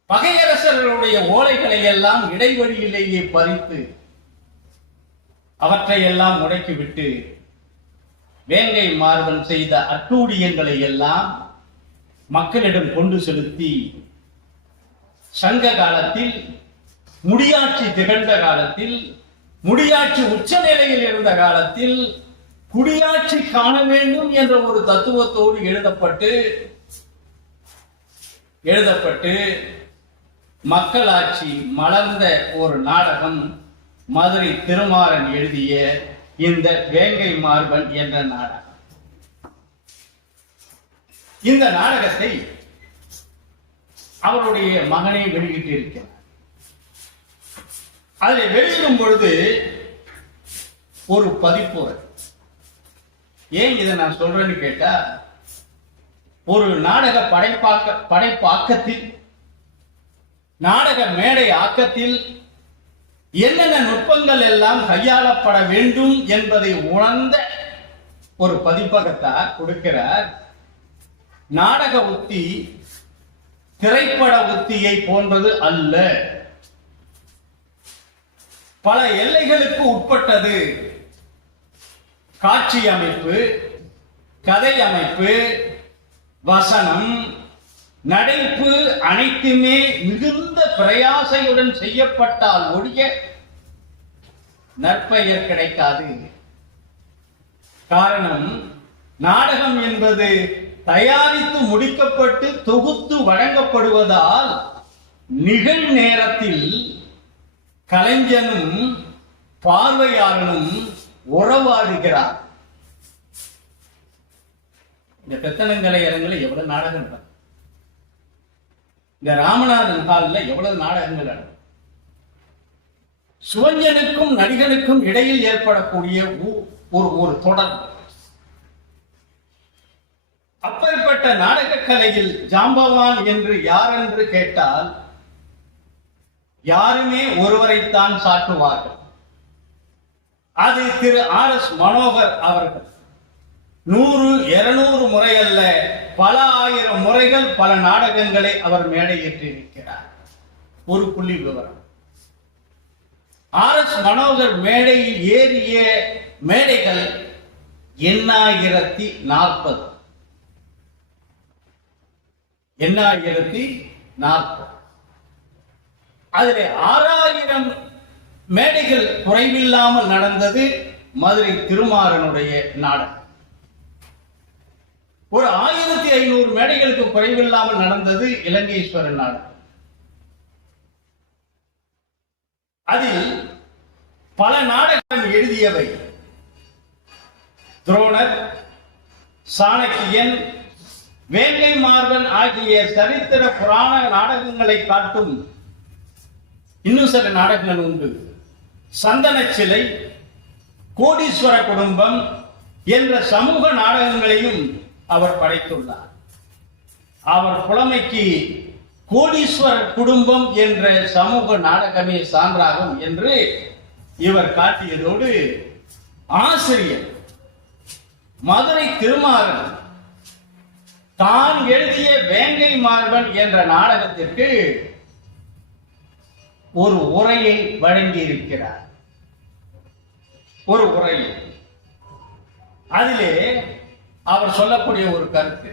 பகையரசர்களுடைய ஓலைகளை எல்லாம் இடைவெளியிலேயே பறித்து அவற்றை எல்லாம் முடக்கிவிட்டு வேங்கை மார்பன் செய்த அட்டூழியங்களை எல்லாம் மக்களிடம் கொண்டு செலுத்தி சங்க காலத்தில் முடியாட்சி திகழ்ந்த காலத்தில் முடியாட்சி உச்ச நிலையில் இருந்த காலத்தில் குடியாட்சி காண வேண்டும் என்ற ஒரு தத்துவத்தோடு எழுதப்பட்டு மக்களாட்சி மலர்ந்த ஒரு நாடகம் மதுரை திருமாறன் எழுதிய இந்த வேங்கை மார்பன் என்ற நாடகம். இந்த நாடகத்தை அவருடைய மகனை வெளியிட்டு இருக்கிறார். அதை வெளியிடும் பொழுது ஒரு பதிப்புரை. ஏன் இதை நான் சொல்றேன்னு கேட்டா, ஒரு நாடக படைப்பாக்கத்தில் நாடக மேடை ஆக்கத்தில் என்னென்ன நுட்பங்கள் எல்லாம் கையாளப்பட வேண்டும் என்பதை உணர்ந்த ஒரு பதிப்பகத்தார் கொடுக்கிறார். நாடக உத்தி திரைப்பட உத்தியை போன்றது அல்ல. பல எல்லைகளுக்கு உட்பட்டது. காட்சி அமைப்பு, கதை அமைப்பு, வசனம், நடிப்பு அனைத்துமே மிகுந்த பிரயாசையுடன் செய்யப்பட்டால் ஒழிய நற்பெயர் கிடைக்காது. காரணம், நாடகம் என்பது தயாரித்து முடிக்கப்பட்டு தொகுத்து வழங்கப்படுவதால் நிகழ் நேரத்தில் கலைஞனும் பார்வையாளனும் உறவாடுகிறார். இந்த பெத்தனங்கலை அரங்கில் எவ்வளவு நாடகம் நடக்கும், இந்த ராமநாதன் காலில் எவ்வளவு நாடகங்கள் நடக்கும். சுவஞ்சனுக்கும் நடிகனுக்கும் இடையில் ஏற்படக்கூடிய ஒரு தொடர்பு. அப்பேற்பட்ட நாடக கலையில் ஜாம்பவான் என்று யார் என்று கேட்டால் யாருமே ஒருவரைத்தான் சாட்டுவார்கள். அது திரு RS மனோகர் அவர்கள். 100-200 முறை அல்ல, பல ஆயிரம் முறைகள் பல நாடகங்களை அவர் மேடையேற்றிருக்கிறார். ஒரு புள்ளி விவரம், RS மனோகர் மேடையில் ஏறிய மேடைகள் 840. 840. அதிலே 6000 மேடைகள் குறைவில்லாமல் நடந்தது மதுரை திருமாறனுடைய நாடகம். ஒரு 1500 மேடைகளுக்கு குறைவில்லாமல் நடந்தது இலங்கேஸ்வரன் நாடகம். அதில் பல நாடகம் எழுதியவை துரோணர், சாணக்கியன், வேங்கை மார்பன் ஆகிய சரித்திர புராண நாடகங்களை காட்டும் இன்னும் சில நாடகங்கள் உண்டு. சந்தன சிலை, கோடீஸ்வர குடும்பம் என்ற சமூக நாடகங்களையும் அவர் படைத்துள்ளார். அவர் புலமைக்கு கோடீஸ்வர குடும்பம் என்ற சமூக நாடகமே சான்றாகும் என்று இவர் காட்டியதோடு, ஆசிரியர் மதுரை திருமாறன் தான் எழுதிய வேங்கை மார்பன் என்ற நாடகத்திற்கு ஒரு உரையை வழங்கி இருக்கிறார். ஒரு உரை, அதிலே அவர் சொல்லக்கூடிய ஒரு கருத்து,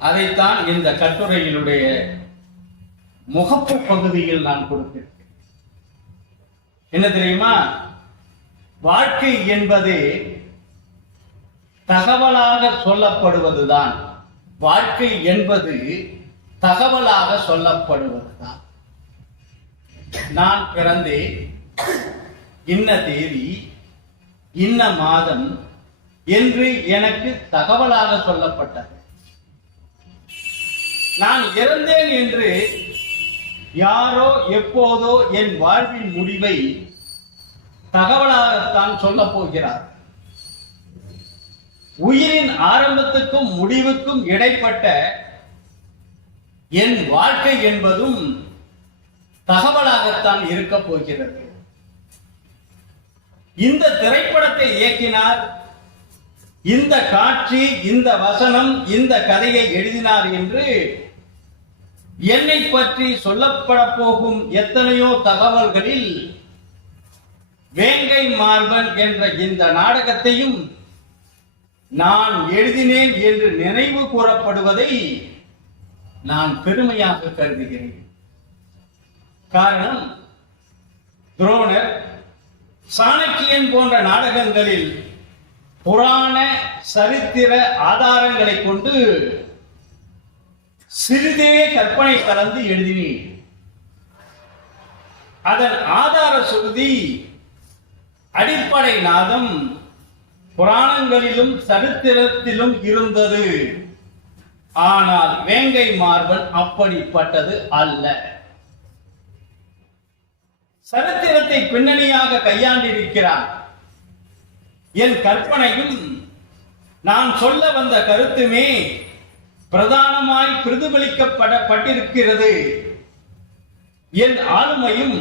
அதைத்தான் இந்த கட்டுரையினுடைய முகப்பு பகுதியில் நான் கொடுத்திருக்கேன். என்ன தெரியுமா? வாழ்க்கை என்பது தகவலாக சொல்லப்படுவதுதான். வாழ்க்கை என்பது தகவலாக சொல்லப்படுவதுதான். நான் பிறந்தேன், இன்ன தேதி, இன்ன மாதம் என்று எனக்கு தகவலாக சொல்லப்பட்டது. நான் இறந்தேன் என்று யாரோ எப்போதோ என் வாழ்வின் முடிவை தகவலாகத்தான் சொல்லப் போகிறார். உயிரின் ஆரம்பத்துக்கும் முடிவுக்கும் இடைப்பட்ட என் வாழ்க்கை என்பதும் தகவலாகத்தான் இருக்க போகிறது. இந்த திரைப்படத்தை இயக்கினார், இந்த காட்சி, இந்த வசனம், இந்த கதையை எழுதினார் என்று என்னை பற்றி சொல்லப்பட போகும் எத்தனையோ தகவல்களில் வேங்கை மார்பன் என்ற இந்த நாடகத்தையும் நான் எழுதினேன் என்று நினைவு கூறப்படுவதை நான் பெருமையாக கருதுகிறேன். காரணம், துரோணர், சாணக்கியன் போன்ற நாடகங்களில் புராண சரித்திர ஆதாரங்களை கொண்டு சிறிதே கற்பனை கலந்து எழுதினேன். அதன் ஆதார சுருதி, அடிப்படை நாதம் புராணங்களிலும் சரித்திரத்திலும் இருந்தது. ஆனால் வேங்கை மார்பன் அப்படிப்பட்டது அல்ல. சரித்திரத்தை பின்னணியாக கையாண்டிருக்கிறார். என் கற்பனையும் நான் சொல்ல வந்த கருத்துமே பிரதானமாய் பிரதிபலிக்கப்பட்டிருக்கிறது. என் ஆளுமையும்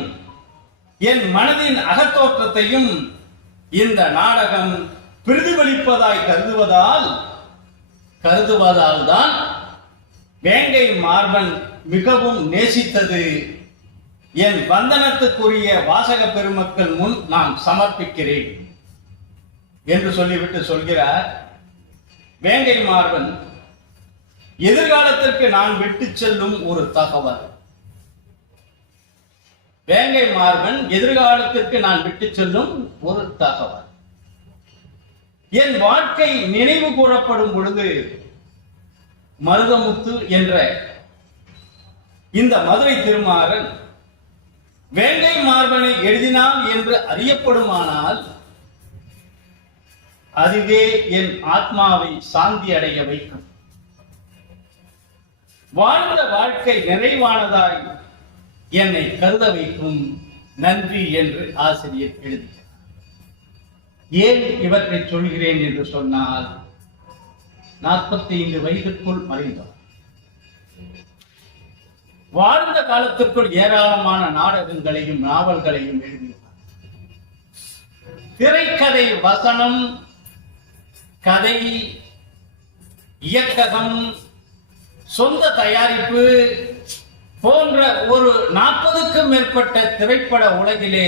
என் மனதின் அகத்தோற்றத்தையும் இந்த நாடகம் பிரதிபலிப்பதாய் கருதுவதால் தான் வேங்கை மார்பன் மிகவும் நேசித்தது என் வந்தனத்துக்குரிய வாசக பெருமக்கள் முன் நான் சமர்ப்பிக்கிறேன் என்று சொல்லிவிட்டு சொல்கிறார், வேங்கை மார்பன் எதிர்காலத்திற்கு நான் விட்டு செல்லும் ஒரு தகவல். வேங்கை மார்பன் எதிர்காலத்திற்கு நான் விட்டு செல்லும் ஒரு தகவல். என் வாழ்க்கை நினைவு கூறப்படும் பொழுது மருதமுத்து என்ற இந்த மதுரை திருமாறன் வேங்கை மார்பனை எழுதினான் என்று அறியப்படுமானால் அதுவே என் ஆத்மாவை சாந்தி அடைய வைக்கும். வாழ்ந்த வாழ்க்கை நிறைவானதாய் என்னை கருத வைக்கும். நன்றி என்று ஆசிரியர் எழுதுகிறார். ஏன் இவற்றை சொல்கிறேன் என்று சொன்னால், 45 வயதுக்குள் மறைந்தார். வாழ்ந்த காலத்திற்குள் ஏராளமான நாடகங்களையும் நாவல்களையும் எழுதினார். திரைக்கதை, வசனம், கதை, இயக்ககம், சொந்த தயாரிப்பு போன்ற ஒரு 40க்கும் மேற்பட்ட திரைப்பட உலகிலே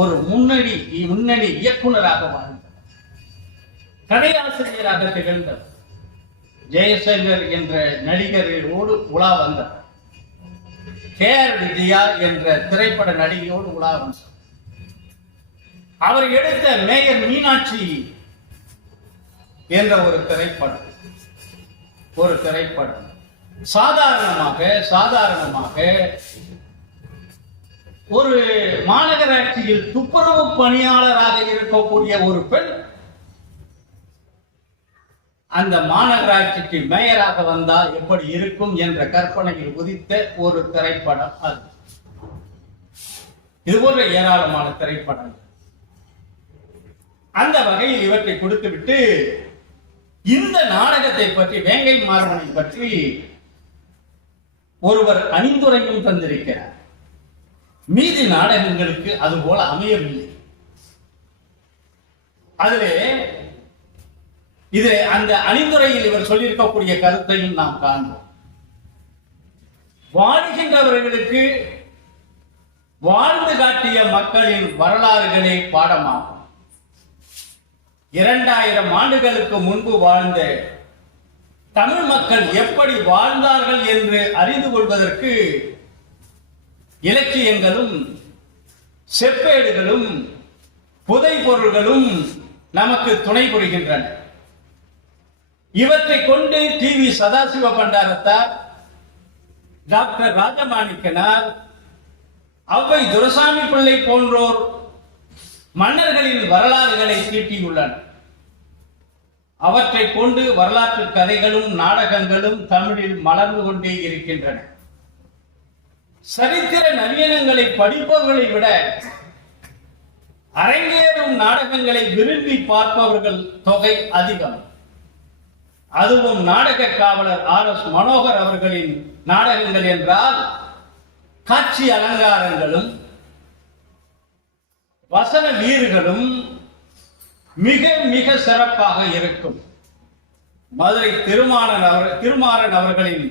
ஒரு முன்னணி இயக்குனராக வாழ்ந்தார். கதையாசிரியராக திகழ்ந்தார். ஜெயசங்கர் என்ற நடிகரோடு உலா வந்தார். கேஆர் விஜயா என்ற திரைப்பட நடிகையோடு உலா வந்தார். அவர் எடுத்த மேயர் மீனாட்சி என்ற ஒரு திரைப்படம் சாதாரணமாக ஒரு மாநகராட்சியில் துப்புரவு பணியாளராக இருக்கக்கூடிய ஒரு பெண் அந்த மாநகராட்சிக்கு மேயராக வந்தால் எப்படி இருக்கும் என்ற கற்பனையில் உதித்த ஒரு திரைப்படம் அது. இதுபோன்ற ஏராளமான திரைப்படங்கள். அந்த வகையில் இவற்றை கொடுத்துவிட்டு இந்த நாடகத்தை பற்றி, வேங்கை மார்பனை பற்றி ஒருவர் அணிந்துரையும் தந்திருக்கிறார். மீதி நாடகங்களுக்கு அதுபோல அமையவில்லை. இதிலே அந்த அணிந்துரையில் இவர் சொல்லியிருக்கக்கூடிய கருத்தையும் நாம் காண்போம். வாழ்கின்றவர்களுக்கு வாழ்ந்து காட்டிய மக்களின் வரலாறுகளே பாடமாகும். 2000 ஆண்டுகளுக்கு முன்பு வாழ்ந்த தமிழ் மக்கள் எப்படி வாழ்ந்தார்கள் என்று அறிந்து கொள்வதற்கு இலக்கியங்களும் செப்பேடுகளும் புதை பொருள்களும் நமக்கு துணை புரிகின்றன. இவற்றை கொண்டு டி.வி. சதாசிவ பண்டாரத்தார், டாக்டர் ராஜமாணிக்கனார், ஔவை துரைசாமி பிள்ளை போன்றோர் மன்னர்களின் வரலாறுகளை தீட்டியுள்ளனர். அவற்றை கொண்டு வரலாற்று கதைகளும் நாடகங்களும் தமிழில் மலர்ந்து கொண்டே இருக்கின்றன. சரித்திர நவீனங்களை படிப்பவர்களை விட அரங்கேறும் நாடகங்களை விரும்பி பார்ப்பவர்கள் தொகை அதிகம். அதுவும் நாடக காவலர் R.S. மனோகர் அவர்களின் நாடகங்கள் என்றால் காட்சி அலங்காரங்களும் வசன வீர்களும் மிக மிக சிறப்பாக இருக்கும். மதுரை திருமாறன் அவர்களின்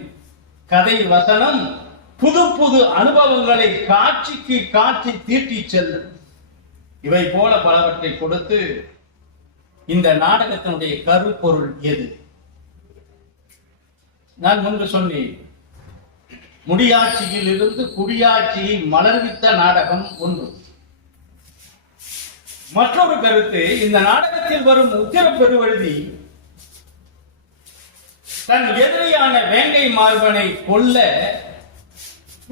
கதை வசனம் புது புது அனுபவங்களை காட்சிக்கு காட்சி தீட்டி செல்லும். இவை போல பலவற்றை கொடுத்து இந்த நாடகத்தினுடைய கருப்பொருள் எது? நான் முன்பு சொன்னேன், முடியாட்சியில் இருந்து குடியாட்சியை மலர்வித்த நாடகம் ஒன்று. மற்றொரு கருத்து, இந்த நாடகத்தில் வரும் உத்திர பெருவழுதி தன் எதிரியான வேங்கை மார்பனை கொல்ல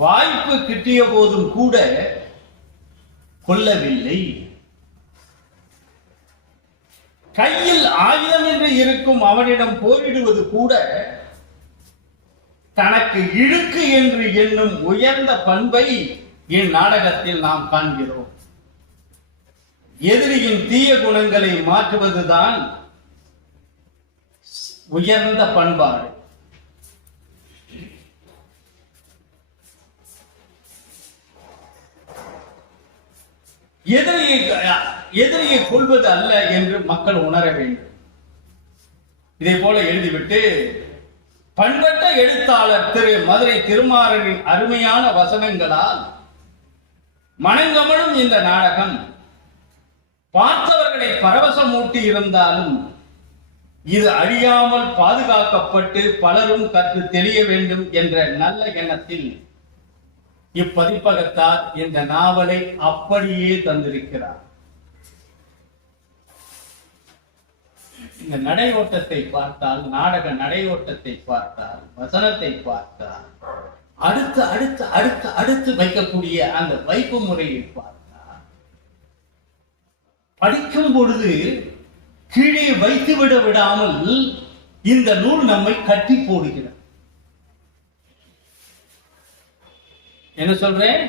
வாய்ப்பு கிட்டிய போதும் கூட கொல்லவில்லை. கையில் ஆயுதம் என்று இருக்கும் அவனிடம் போரிடுவது கூட தனக்கு இழுக்கு என்று எண்ணும் உயர்ந்த பண்பை இந்நாடகத்தில் நாம் காண்கிறோம். எதிரியின் தீய குணங்களை மாற்றுவதுதான் உயர்ந்த பண்பாடு. எதிரியை கொள்வது அல்ல என்று மக்கள் உணர வேண்டும். இதை போல எழுதிவிட்டு பண்பட்ட எழுத்தாளர் திரு மதுரை திருமாறனின் அருமையான வசனங்களால் மனங்கமழும் இந்த நாடகம் பார்த்தவர்களை பரவசமூட்டி இருந்தாலும் இது அழியாமல் பாதுகாக்கப்பட்டு பலரும் கற்று தெரிய வேண்டும் என்ற நல்ல எண்ணத்தில் இப்பதிப்பகத்தார் இந்த நாவலை அப்படியே தந்திருக்கிறார். இந்த நடையோட்டத்தை பார்த்தால், நாடக நடையோட்டத்தை பார்த்தால், வசனத்தை பார்த்தால், அடுத்து அடுத்து அடுத்து அடுத்து வைக்கக்கூடிய அந்த வைப்பு முறையை பார்த்தால், படிக்கும் பொழுது கீழே வைத்துவிட விடாமல் இந்த நூல் நம்மை கட்டி போடுகிறது. என்ன சொல்றேன்?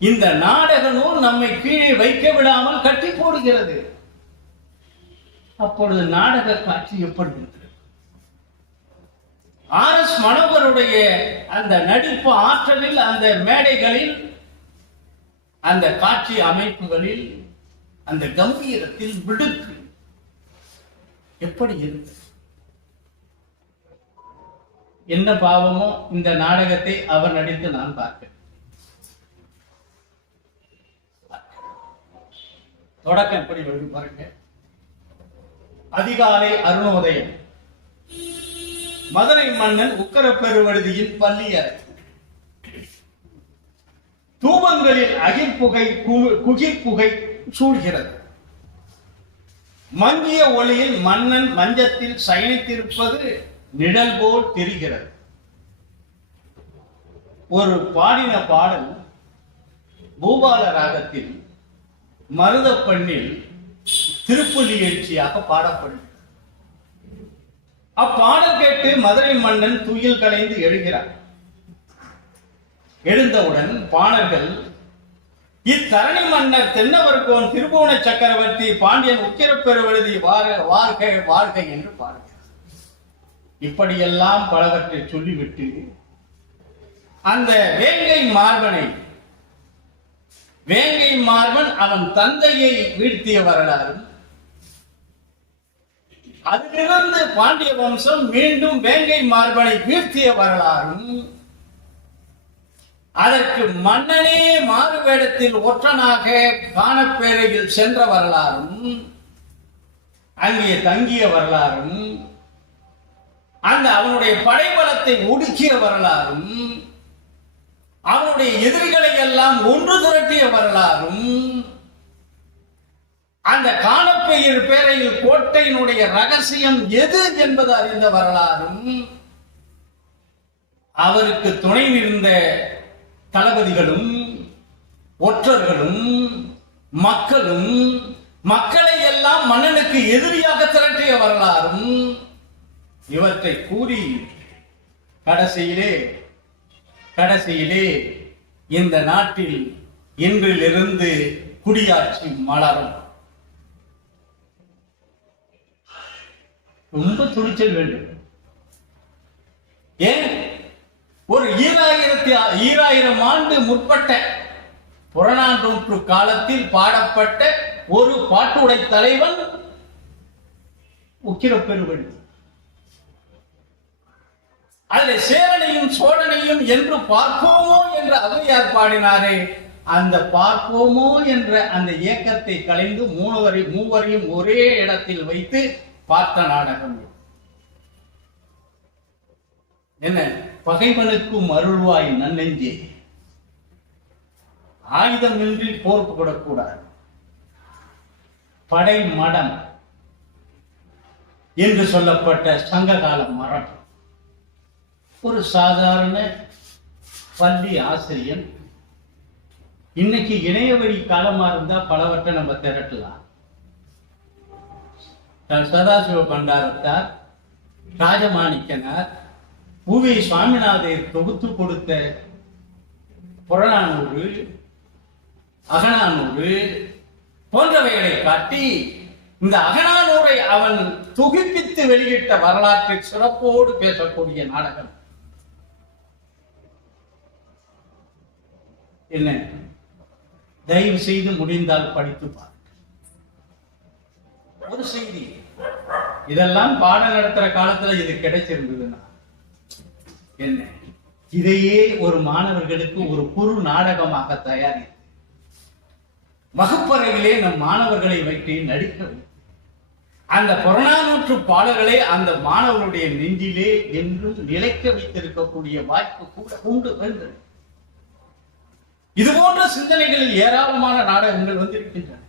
இந்த நாடக நூல் நம்மை கீழே வைக்க விடாமல் கட்டி போடுகிறது. அப்பொழுது நாடக காட்சி எப்படி இருக்கிறது? ஆர்.எஸ். மனோகருடைய அந்த நடிப்பு ஆற்றலில், அந்த மேடைகளில், அந்த காட்சி அமைப்புகளில், அந்த கம்பீரத்தில் விடுக்கு எப்படி இருக்கு? என்ன பாவமோ இந்த நாடகத்தை அவர் நடித்து நான் பார்க்கிறேன். தொடக்கம் எப்படி வருது பாருங்க. அதிகாலை அருணோதயம். மதுரை மன்னன் உக்கரப்பெருவழுதியின் பள்ளி அறை. தூபங்களில் அகிர்புகை குகிர்புகை சூழ்கிறது. மங்கிய ஒளியில் மன்னன் மஞ்சத்தில் சயனித்திருப்பது நிழல் போல் தெரிகிறது. ஒரு பாடின பாடல் பூபால ராகத்தில் மருதப்பண்ணில் திருப்புலி எழுச்சியாக பாடப்படுகிறது. அப்பாடல் கேட்டு மதுரை மன்னன் துயில் கலைந்து எழுகிறார். எழுந்தவுடன் பாணர்கள் இத்தரணி மன்னர் தென்னவர்கோன் திருபுவன சக்கரவர்த்தி பாண்டியன் உக்கிரப்பெருவழுதி வாழ்க வாழ்க என்று பாடுகிறார். இப்படியெல்லாம் பலவற்றை சொல்லிவிட்டு அந்த வேங்கை மார்பன் அவன் தந்தையை வீழ்த்திய வரலாறும், அதிலிருந்து பாண்டிய வம்சம் மீண்டும் வேங்கை மார்பனை வீழ்த்திய வரலாறும், அதற்கு மன்னனே மாறு வேடத்தில் ஒற்றனாக காணப்பேரையில் சென்ற வரலாறும், அங்கே தங்கிய வரலாறும், அந்த அவனுடைய படைபலத்தை ஒடுக்கிய வரலாறும், அவனுடைய எதிரிகளை எல்லாம் ஒன்று திரட்டிய வரலாறும், அந்த காணப்பெயர் பேரையில் கோட்டையினுடைய ரகசியம் எது என்பது அறிந்த வரலாறும், அவருக்கு துணை நின்ற தளபதிகளும் ஒற்றர்களும் மக்களும் மக்களை எல்லாம் மன்னனுக்கு எதிரியாக திரட்டிய வரலாறும், இவற்றை கூறி கடைசியிலே இந்த நாட்டில் இன்றிலிருந்து குடியாட்சி மலரும். ரொம்ப துணிச்சல் வேண்டும். ஏன்? ஒரு 2000 ஆண்டு முற்பட்ட புறநானூற்று காலத்தில் பாடப்பட்ட ஒரு பாட்டுடை தலைவன் உக்கிரப்பெருவழுதி. அதில் சேரனையும் சோழனையும் என்று பார்ப்போமோ என்று அவையார் பாடினாரே, அந்த பார்ப்போமோ என்ற அந்த இயக்கத்தை கலைந்து மூவரையும் ஒரே இடத்தில் வைத்து பார்த்த நாடகம். என்ன? பகைவனுக்கும் அருள்வாய் நன்னெஞ்சே, ஆயுதமின்றி போர் புகழக்கூடாது, படை மடம் என்று சொல்லப்பட்ட சங்ககால மரம். ஒரு சாதாரண பள்ளி ஆசிரியன் இன்னைக்கு இணையவழி காலமா இருந்தா பலவற்றை நம்ம திரட்டலாம். சதாசிவ பண்டாரத்தார், ராஜமாணிக்கனார், உ.வி. சுவாமிநாதர் தொகுத்து கொடுத்த புறநானூறு, அகநானூறு போன்றவைகளை காட்டி இந்த அகநானூரை அவன் தொகுப்பித்து வெளியிட்ட வரலாற்றை சிறப்போடு பேசக்கூடிய நாடகம். என்ன? தயவு செய்து முடிந்தால் படித்து பார். ஒரு செய்தி இதெல்லாம் பாடம் நடத்துற காலத்துல இது கிடைச்சிருந்ததுன்னா என்ன, இதையே ஒரு மாணவர்களுக்கு ஒரு குறு நாடகமாக தயாரித்து வகுப்பறையிலே நம் மாணவர்களை வைத்து நடிக்க அந்த புறநானூற்று பாடல்களை அந்த மாணவர்களுடைய நெஞ்சிலே என்றும் நிலைக்க வைத்திருக்கக்கூடிய வாய்ப்பு கூட உண்டு என்றது. இது போன்ற சிந்தனைகளில் ஏராளமான நாடகங்கள் வந்திருக்கின்றன.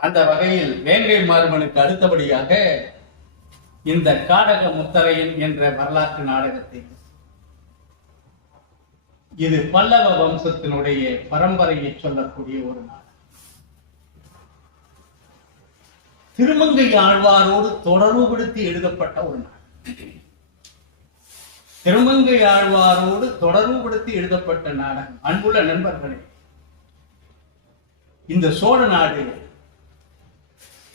அந்த வகையில் வேங்கை மார்பனுக்கு அடுத்தபடியாக இந்த காடக முத்தரையன் என்ற வரலாற்று நாடகத்தை, இது பல்லவ வம்சத்தினுடைய பரம்பரையை சொல்லக்கூடிய ஒரு நாடகம். திருமங்கை ஆழ்வாரோடு தொடர்புபடுத்தி எழுதப்பட்ட ஒரு நாடகம். திருமங்கை ஆழ்வாரோடு தொடர்புபடுத்தி எழுதப்பட்ட நாடகம். அன்புள்ள நண்பர்களே, இந்த சோழ நாடு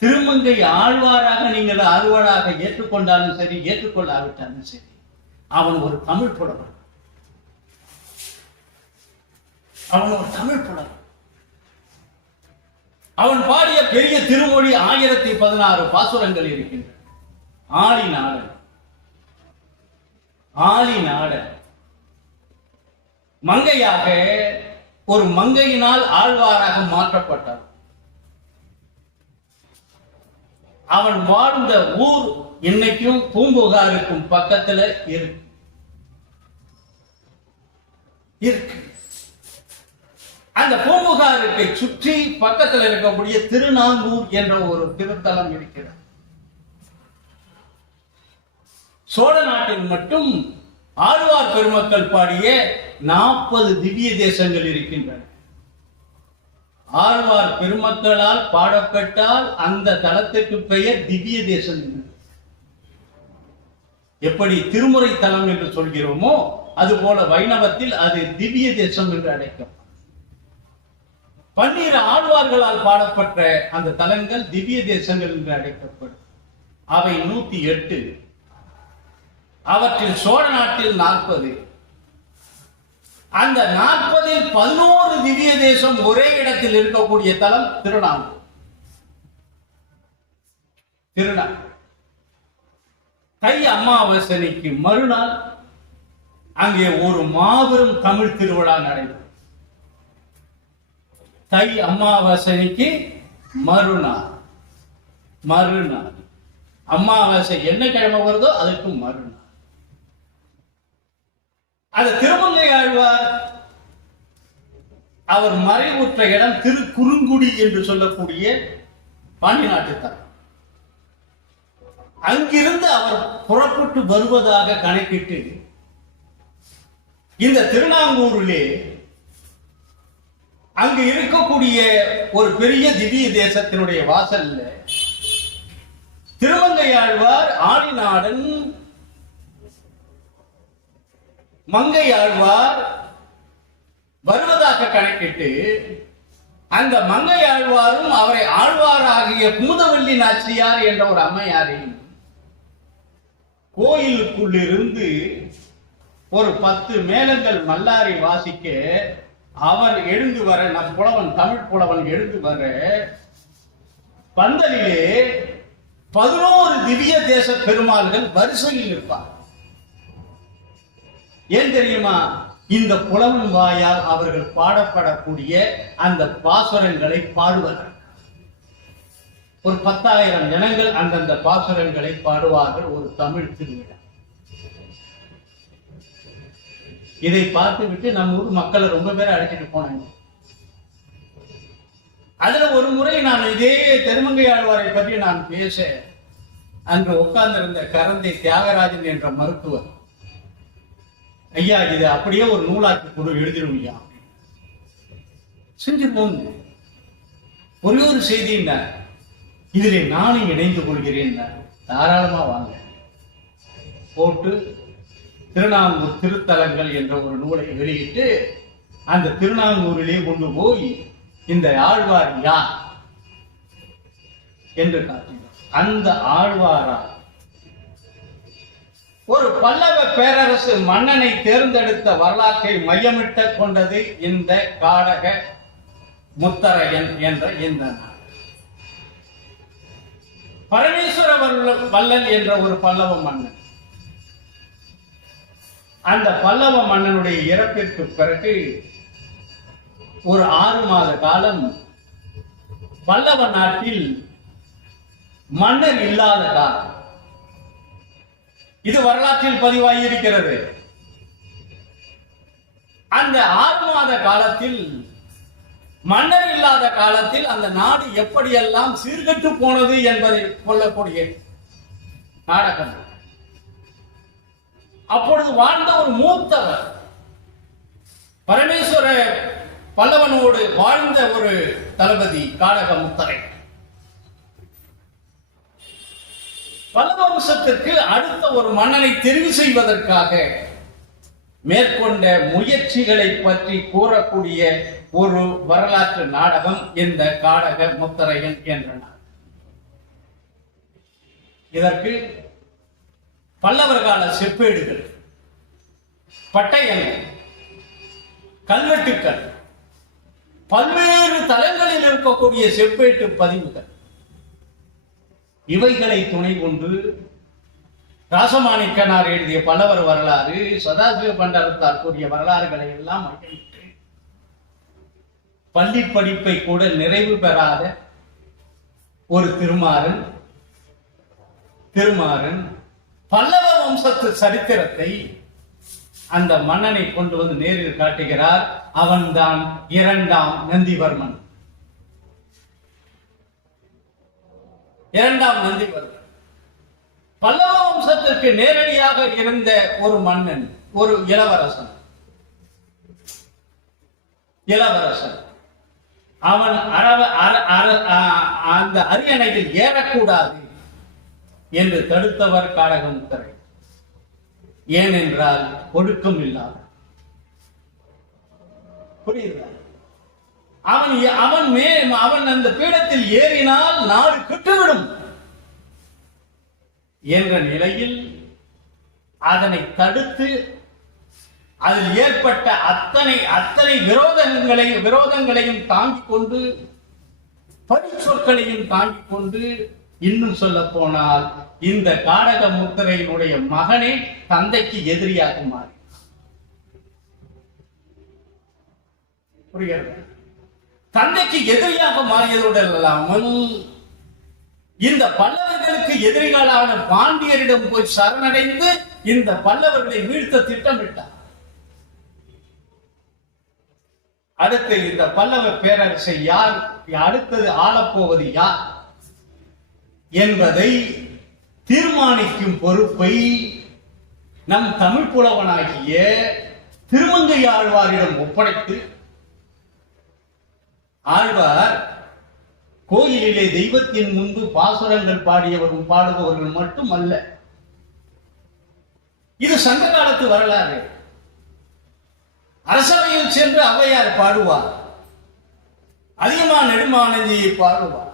திருமங்கை ஆழ்வாராக நீங்கள் ஆழ்வாராக ஏற்றுக்கொண்டாலும் சரி, ஏற்றுக்கொள்ளாவிட்டாலும் சரி, அவன் ஒரு தமிழ் புலவன். அவன் ஒரு தமிழ் புலவன். அவன் பாடிய பெரிய திருமொழி 1016 பாசுரங்கள் இருக்கின்றன. ஆளி நாடன் மங்கையாக ஒரு மங்கையினால் ஆழ்வாராக மாற்றப்பட்டார். அவன் வாழ்ந்த ஊர் இன்னைக்கும் பூம்புகாருக்கும் பக்கத்துல இருக்கு. அந்த பூம்புகாருக்கு சுற்றி பக்கத்தில் இருக்கக்கூடிய திருநாங்கூர் என்ற ஒரு திருத்தலம் இருக்கிறது. சோழ நாட்டில் மட்டும் ஆழ்வார் பெருமக்கள் பாடிய 40 திவ்ய தேசங்கள் இருக்கின்றன. ஆழ்வார் பெருமக்களால் பாடப்பட்டால் அந்த தலத்துக்கு பெயர் திவ்ய தேசம். எப்படி திருமுறை தலம் என்று சொல்கிறோமோ அதுபோல வைணவத்தில் அது திவ்ய தேசம் என்று அழைக்கும். 12 ஆழ்வார்களால் பாடப்பட்ட அந்த தலங்கள் திவ்ய தேசங்கள் என்று அழைக்கப்படும். அவை 108. அவற்றில் சோழ நாட்டில் 40. அந்த 40-ல் 11 திவ்ய தேசம் ஒரே இடத்தில் இருக்கக்கூடிய தலம் திருநாங்கூர். தை அமாவாசைக்கு மறுநாள் அங்கே ஒரு மாபெரும் தமிழ் திருவிழா நடைபெறும். தை அமாவாசைக்கு மறுநாள் அமாவாசை என்ன கிழமை வருதோ அதுக்கு மறுநாள் அது திருமங்கை ஆழ்வார் அவர் மறைவுற்ற இடம் திருக்குறுங்குடி என்று சொல்லக்கூடிய பாண்டி நாட்டுத்தான். அங்கிருந்து அவர் புறப்பட்டு வருவதாக கணக்கிட்டு இந்த திருநாங்கூரிலே அங்கு இருக்கக்கூடிய ஒரு பெரிய திவ்ய தேசத்தினுடைய வாசல்ல திருமங்கை ஆழ்வார், ஆடிநாடன், மங்கை ஆழ்வார் வருவதாக கணக்கிட்டு அந்த மங்கை ஆழ்வாரும் அவரை ஆழ்வாராகிய பூதவல்லி நாச்சியார் என்ற ஒரு அம்மையாரையும் கோயிலுக்குள்ளிருந்து ஒரு 10 மேளங்கள் மல்லாரி வாசிக்க அவர் எழுந்து வர, நம் புலவன் தமிழ் புலவன் எழுந்து வர பந்தலிலே 11 திவ்ய தேச பெருமாள்கள் வரிசையில் இருப்பார். ஏன் தெரியுமா? இந்த புலவன் வாயால் அவர்கள் பாடப்படக்கூடிய அந்த பாசுரங்களை பாடுவார்கள். ஒரு 10,000 ஜனங்கள் அந்தந்த பாசுரங்களை பாடுவார்கள். ஒரு தமிழ் திருவிழா. இதை பார்த்து விட்டு நம்ம ஊர் மக்களை ரொம்ப பேரை அழைச்சிட்டு போனாங்க. அதுல ஒரு முறை நான் இதே திருமங்கை ஆழ்வாரை பற்றி நான் பேச அன்று உட்கார்ந்திருந்த கரந்தை தியாகராஜன் என்ற மருத்துவர், ஐயா இது அப்படியே ஒரு நூலாக்கி கொடு, எழுதிருவியா செஞ்சிருப்போம். ஒரே ஒரு செய்தி இதிலே நானும் இணைந்து கொள்கிறேன், தாராளமா வாங்க போட்டு திருநாங்கூர் திருத்தலங்கள் என்ற ஒரு நூலை வெளியிட்டு அந்த திருநாங்கூரிலே கொண்டு போய் இந்த ஆழ்வார் யார் என்று காட்டினார். அந்த ஆழ்வாரா ஒரு பல்லவ பேரரசு மன்னனை தேர்ந்தெடுத்த வரலாற்றை மையமிட்ட கொண்டது இந்த காடக முத்தரையன் என்ற இந்த நாடு. பரமேஸ்வர வல்லல் என்ற ஒரு பல்லவ மன்னன் அந்த பல்லவ மன்னனுடைய இறப்பிற்கு பிறகு ஒரு 6 மாத காலம் பல்லவ நாட்டில் மன்னர் இல்லாத காலம். இது வரலாற்றில் பதிவாகியிருக்கிறது. அந்த 6 மாத காலத்தில், மன்னர் இல்லாத காலத்தில் அந்த நாடு எப்படியெல்லாம் சீர்கெட்டு போனது என்பதை சொல்லக்கூடிய நாடகம். அப்பொழுது வாழ்ந்த ஒரு மூத்தவர், பரமேஸ்வர பல்லவனோடு வாழ்ந்த ஒரு தளபதி காடக முத்தரை, பல்லவ வம்சத்திற்கு அடுத்த ஒரு மன்னனை தெரிவு செய்வதற்காக மேற்கொண்ட முயற்சிகளை பற்றி கூறக்கூடிய ஒரு வரலாற்று நாடகம் இந்த காடக முத்தரையன் என்ற நாடகம். இதற்கு பல்லவர் கால செப்பேடுகள், பட்டயங்கள், கல்வெட்டுக்கள், பல்வேறு தலங்களில் இருக்கக்கூடிய செப்பேட்டு பதிவுகள், இவைகளை துணை கொண்டு ராசமாணிக்கனார் எழுதிய பல்லவர் வரலாறு, சதாசிவ பண்டரத்தார் கூறிய வரலாறுகளை எல்லாம் அகற்றிட்டு பள்ளி படிப்பை கூட நிறைவு பெறாத ஒரு திருமாறன் பல்லவ வம்சத்து சரித்திரத்தை அந்த மன்னனை கொண்டு வந்து நேரில் காட்டுகிறார். அவன்தான் 2ஆம் நந்திவர்மன். 2ஆம் நந்திவர்மன் பல்லவ வம்சத்திற்கு நேரடியாக இருந்த ஒரு மன்னன், ஒரு இளவரசன். அவன் அந்த அரியணையில் ஏறக்கூடாது என்று தடுத்தவர் காடக முத்தரை. ஏனென்றால் ஒழுக்கம் இல்லாத, புரியுதா? அவன் அந்த பீடத்தில் ஏறினால் நாடு கெட்டுவிடும் என்ற நிலையில் அதனை தடுத்து அதில் ஏற்பட்ட அத்தனை விரோதங்களையும் தாங்கிக் கொண்டு, பரிச்சொற்களையும் தாங்கிக் கொண்டு, இன்னும் சொல்ல போனால் இந்த காடக முத்திரையினுடைய மகனே தந்தைக்கு எதிரியாக மாறி, புரிகிறது? தந்தைக்கு எதிரியாக மாறியதோடு அல்லாமல் இந்த பல்லவர்களுக்கு எதிரிகளான பாண்டியரிடம் போய் சரணடைந்து இந்த பல்லவர்களை வீழ்த்த திட்டமிட்டார். அடுத்து இந்த பல்லவ பேரரசை யார் அடுத்தது ஆளப்போவது யார் என்பதை தீர்மானிக்கும் பொறுப்பை நம் தமிழ் புலவனாகிய திருமங்கை ஆழ்வாரிடம் ஒப்படைத்து, ஆழ்வார் கோயிலிலே தெய்வத்தின் முன்பு பாசுரங்கள் பாடியவரும் பாடுபவர்கள் மட்டுமல்ல, இது சங்க காலத்து வரலாறு. அரசவையில் சென்று ஔவையார் பாடுவார், அதிகமா நெடுமானந்தியை பாடுவார்.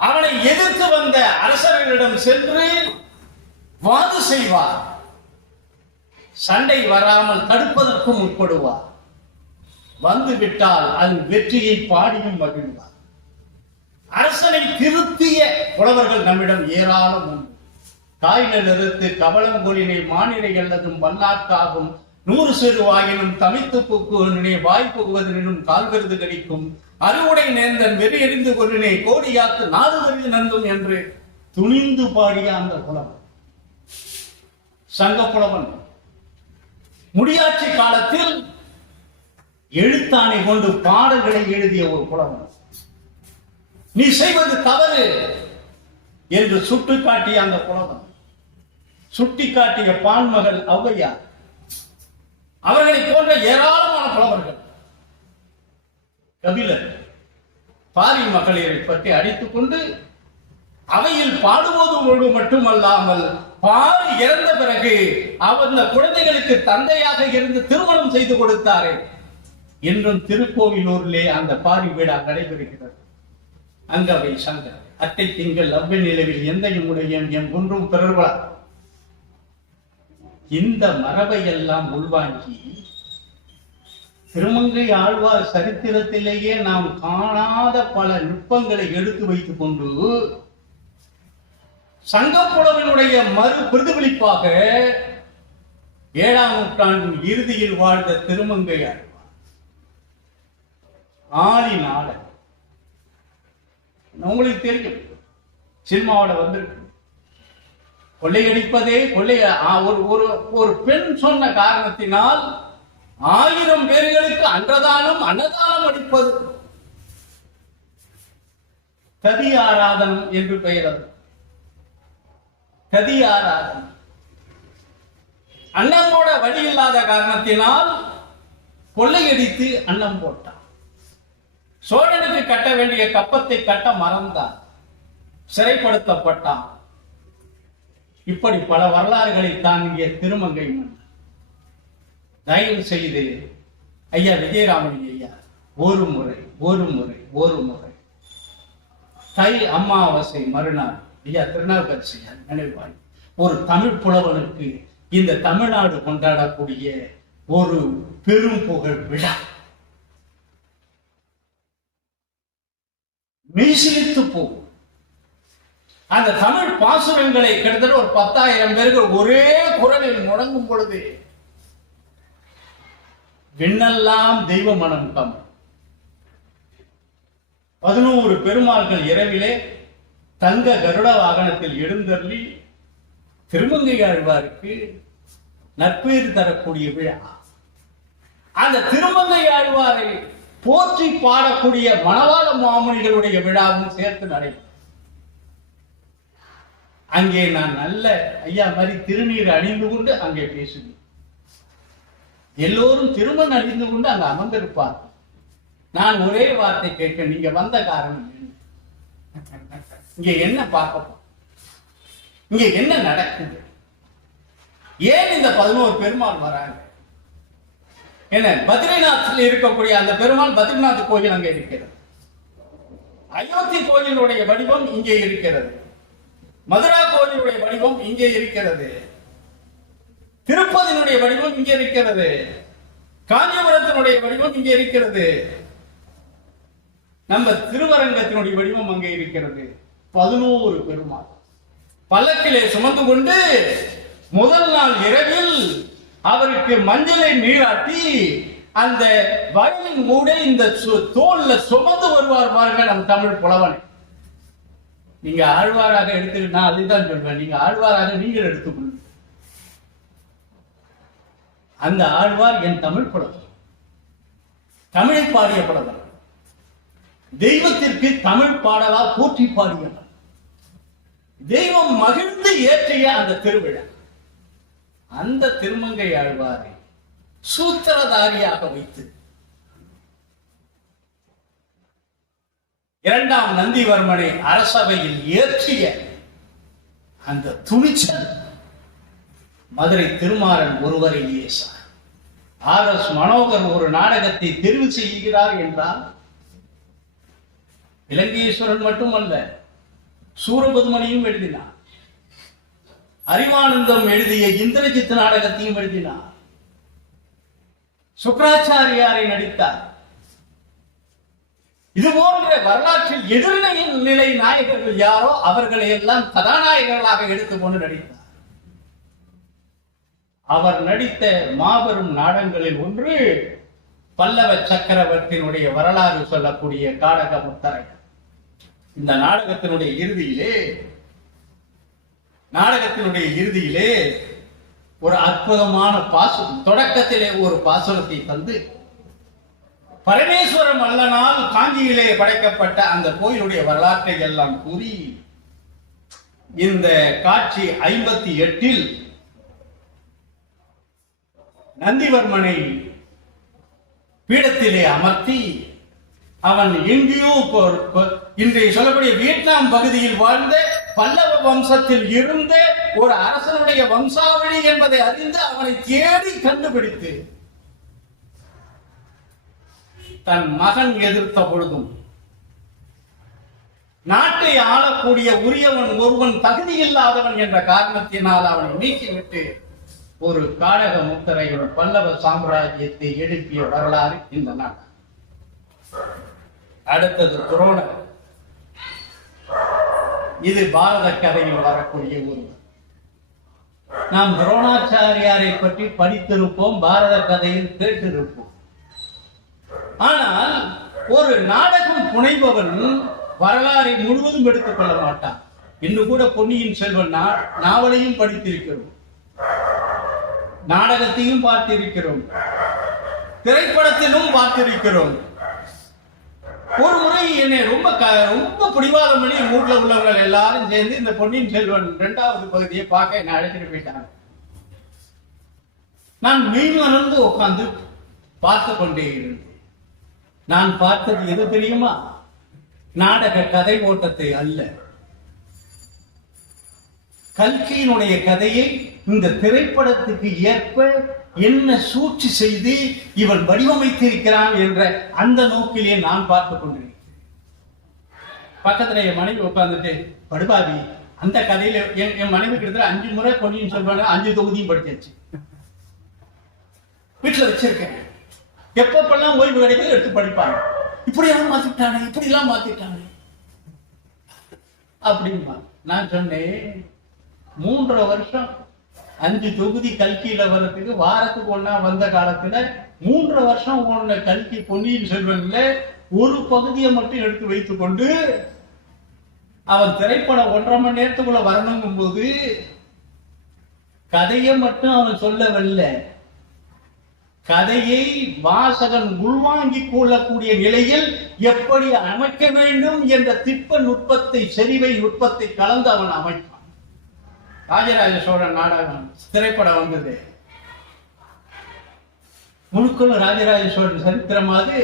அவனை எதிர்த்து வந்த அரசர்களிடம் சென்று வாது செய்வார், சண்டை வராமல் தடுப்பதற்கும் உட்படுவார். வந்துவிட்டால் அதன் வெற்றியை பாடியும் மகிழ்வார். அரசனை திருத்திய புலவர்கள் நம்மிடம் ஏராளம் உண்டு. காய்நெருத்து கவளங்கொழினை மானிரை அல்லதும் வல்லாக்காகும் 100 செருவாயினும் தமித்து புக்குவதனை வாய் புகுவதனும் கால்கருது கடிக்கும் அறுவுடை நேர்ந்தன் வெறி எறிந்து கொள்ளினை கோடியாத்து 4 வரிது நந்தும் என்று துணிந்து பாடிய அந்த புலவன், சங்க புலவன். முடியாட்சி காலத்தில் எழுத்தாணை கொண்டு பாடல்களை எழுதிய ஒரு புலவன். நீ செய்வது தவறு என்று சுட்டிக்காட்டிய அந்த புலவன், சுட்டிக்காட்டிய பான்மகள் ஔவையார், அவர்களை போன்ற ஏராளமான புலவர்கள், கபிலர், பாரி மகளிரை பற்றி அடித்துக் கொண்டு அவையில் பாடுவதோடு மட்டுமல்லாமல் பாரி இறந்த பிறகு அந்த குழந்தைகளுக்கு தந்தையாக இருந்து திருமணம் செய்து கொடுத்தாரே, இன்றும் திருக்கோவிலூரிலே அந்த பாரி விழா நடைபெறுகிறது. அங்கவை சங்கர் அட்டை திங்கள் அவ்வை நிலவில் எந்தையும் உடையன் என் குன்றும் பிறர்வா. இந்த மரபை எல்லாம் உள்வாங்கி திருமங்கை ஆழ்வார் சரித்திரத்திலேயே நாம் காணாத பல நுட்பங்களை எடுத்து வைத்துக் கொண்டு சங்கப்புலவனுடைய மறு பிரதிபலிப்பாக 7ஆம் நூற்றாண்டின் இறுதியில் வாழ்ந்த திருமங்கை ஆழ்வார் ஆதி நாடர். உங்களுக்கு தெரியும், சினிமாவோட வந்திருக்கு. கொள்ளையடிப்பதே ஒரு பெண் சொன்ன காரணத்தினால் 1000 பேர்களுக்கு அன்னதானம் அடிப்பது கதி ஆராதனம் என்று பெயர். கதி ஆராதனம். அன்னம் போட வழி இல்லாத காரணத்தினால் கொள்ளையடித்து அன்னம் போட்டான். சோழனுக்கு கட்ட வேண்டிய கப்பத்தை கட்ட மறந்தான், சிறைப்படுத்தப்பட்டான். இப்படி பல வரலாறுகளை தாங்கிய திருமங்கை மன்னன். தயவு செய்து ஐயா விஜயராமன் ஐயா ஒரு முறை தை அமாவாசை மறுநாள் ஐயா திருநாவுக்கரசர் நினைவாய் ஒரு தமிழ் புலவனுக்கு இந்த தமிழ்நாடு கொண்டாடக்கூடிய ஒரு பெரும் புகழ் விழா. மெய்சிலித்து போகும். அந்த தமிழ் பாசுரங்களை கிட்டத்தட்ட ஒரு 10,000 பேர்கள் ஒரே குரலில் முழங்கும் பொழுது விண்ணெல்லாம் தெய்வ மனம் கம். 11 பெருமாள்கள் இரவிலே தங்க கருட வாகனத்தில் எழுந்தருளி திருமங்கை ஆழ்வாருக்கு நற்பேறு தரக்கூடிய விழா. அந்த திருமங்கை ஆழ்வாரை போற்றி பாடக்கூடிய மணவாள மாமுனிகளுடைய விழாவும் சேர்த்து நடைபெறும். அங்கே நான் நல்ல ஐயா மாதிரி திருநீர் அணிந்து கொண்டு அங்கே பேசுவேன். எல்லோரும் திருமணம் அணிந்து கொண்டு அங்க அமர்ந்திருப்பார். நான் ஒரே வார்த்தை கேட்க, நீங்க வந்த காரணம் என்ன? இங்க என்ன பார்க்க, இங்க என்ன நடக்குது? ஏன் இந்த 11 பெருமாள் வராங்க? என்ன பத்ரிநாத்தில் இருக்கக்கூடிய அந்த பெருமாள் பத்ரிநாத் கோயில் அங்கே இருக்கிறது. அயோத்தி கோயிலுடைய வடிவம் இங்கே இருக்கிறது. மதுரா கோயிலுடைய வடிவம் இங்கே இருக்கிறது. திருப்பதியினுடைய வடிவம் இங்கே இருக்கிறது. காஞ்சிபுரத்தினுடைய வடிவம் இங்கே இருக்கிறது. நம்ம திருவரங்கத்தினுடைய வடிவம் அங்கே இருக்கிறது. 11 பெருமாள் பல்லக்கிலே சுமந்து கொண்டு முதல் நாள் இரவில் அவருக்கு மஞ்சளை நீராட்டி அந்த வயலின் மூட இந்த தோல்ல சுமந்து வருவார் பாருங்க நம் தமிழ் புலவனை. நீங்க ஆழ்வாராக எடுத்து, நான் அதுதான் சொல்வேன், நீங்க ஆழ்வாராக நீங்கள் எடுத்துக்கொள்ளுங்க. அந்த ஆழ்வார் என் தமிழ் புலவர், தமிழை பாடிய புலவர், தெய்வத்திற்கு தமிழ் பாடலா போற்றி பாடியவர், தெய்வம் மகிழ்ந்து ஏற்றிய அந்த திருவிழா. அந்த திருமங்கை ஆழ்வாரை சூத்திரதாரியாக வைத்து 2ஆம் நந்திவர்மனை அரசவையில் ஏற்றிய அந்த துணிச்சல் மதுரை திருமாறன் ஒருவரையே சார். RS மனோகர் ஒரு நாடகத்தை தெரிவு செய்கிறார் என்றால் இலங்கேஸ்வரன் மட்டுமல்ல, சூரபதுமணியும் எழுதினார். அறிவானந்தம் எழுதிய இந்திரஜித் நாடகத்தையும் எழுதினார். சுக்ராச்சாரியாரை நடித்தார். இது போன்ற வரலாற்றில் எதிர்நிலை நாயகர்கள் யாரோ அவர்களை எல்லாம் கதாநாயகர்களாக எடுத்துக்கொண்டு நடித்தார். அவர் நடித்த மாபெரும் நாடகங்களில் ஒன்று பல்லவ சக்கரவர்த்தியினுடைய வரலாறு சொல்லக்கூடிய காடக முத்தரை. இந்த நாடகத்தினுடைய இறுதியிலே ஒரு அற்புதமான பாசுரம், தொடக்கத்திலே ஒரு பாசுரத்தை தந்து பரமேஸ்வர மல்லனால் காஞ்சியிலே படைக்கப்பட்ட அந்த கோயிலுடைய வரலாற்றை எல்லாம் கூறி இந்த காட்சி 58இல் நந்திவர்மனை பீடத்திலே அமர்த்தி அவன் எங்கேயோ இன்றைய சொல்லக்கூடிய வியட்நாம் பகுதியில் வாழ்ந்த பல்லவ வம்சத்தில் இருந்த ஒரு அரசனுடைய வம்சாவளி என்பதை அறிந்து அவனை தேடி கண்டுபிடித்து தன் மகன் எதிர்த்த பொழுதும் நாட்டை ஆளக்கூடிய உரியவன் ஒருவன் தகுதி இல்லாதவன் என்ற காரணத்தினால் அவனை நீக்கிவிட்டு ஒரு காடக முத்தரையோட பல்லவ சாம்ராஜ்யத்தை எழுப்பிய வரலாறு இந்த நாடு. அடுத்தது துரோணர். இது பாரத கதையில் வரக்கூடிய ஒரு நாம் துரோணாச்சாரியாரை பற்றி படித்திருப்போம், பாரத கதையில் கேட்டிருப்போம். ஆனால் ஒரு நாடகம் புனைபவன் வரலாறை முழுவதும் எடுத்துக் கொள்ள மாட்டான். இன்று கூட பொன்னியின் செல்வன் நாவலையும் படித்திருக்கிறோம், நாடகத்தையும் பார்த்திருக்கிறோம், திரைப்படத்திலும் பார்த்திருக்கிறோம். ஒரு முறை என்னை ரொம்ப பிடிவாதம் பண்ணி ஊர்ல உள்ளவங்க எல்லாரும் சேர்ந்து இந்த பொன்னியின் செல்வன் 2வது பகுதியை பார்க்க என்னை அழைச்சிட்டு போயிட்டாங்க. நான் மெய்மறந்து உட்கார்ந்து பார்த்து கொண்டே இருந்தேன். நான் பார்த்தது எது தெரியுமா? நாடக கதை ஓட்டத்தை அல்ல, கல்கியினுடைய கதையை இந்த திரைப்படத்துக்கு ஏற்ப என்ன சூழ்ச்சி செய்து இவன் வடிவமைத்திருக்கிறான் என்ற அந்த நோக்கிலே நான் பார்த்துக் கொண்டிருக்கிறேன். பக்கத்துல என் மனைவி உட்கார்ந்துட்டு, படுபாவி அந்த கதையில என் மனைவி கிட்டத்தட்ட 5 முறை பொன்னியின் செல்வன் 5 தொகுதியும் படிச்சாச்சு. வீட்டுல வச்சிருக்கேன், எப்பப்பெல்லாம் ஓய்வு கிடைக்குது எடுத்து படிப்பாங்க. இப்படி எல்லாம் மாத்திட்டானே, இப்படி எல்லாம் மாத்திட்டானே அப்படின்பா. நான் சொன்னேன், 3 வருஷம் 5 தொகுதி கல்கியில வர்றதுக்கு வாரத்துக்கு ஒன்னா வந்த காலத்துல 3 வருஷம் ஓடின கல்கி பொன்னியின் செல்வன்ல ஒரு பகுதியை மட்டும் எடுத்து வைத்துக் கொண்டு அவன் திரைப்படம் 1.5 மணி நேரத்துக்குள்ள வரணுங்கும் போது கதையை மட்டும் அவன் சொல்லவில்லை, கதையை வாசகன் உள்வாங்கிக் கொள்ளக்கூடிய நிலையில் எப்படி அமைக்க வேண்டும் என்ற திட்ப நுட்பத்தை, செறிவை நுட்பத்தை கலந்து அவன் அமைப்பான். ராஜராஜ சோழன் நாடகம் திரைப்படம் வந்தது, முழுக்களும் ராஜராஜ சோழன் சரித்திரமாவது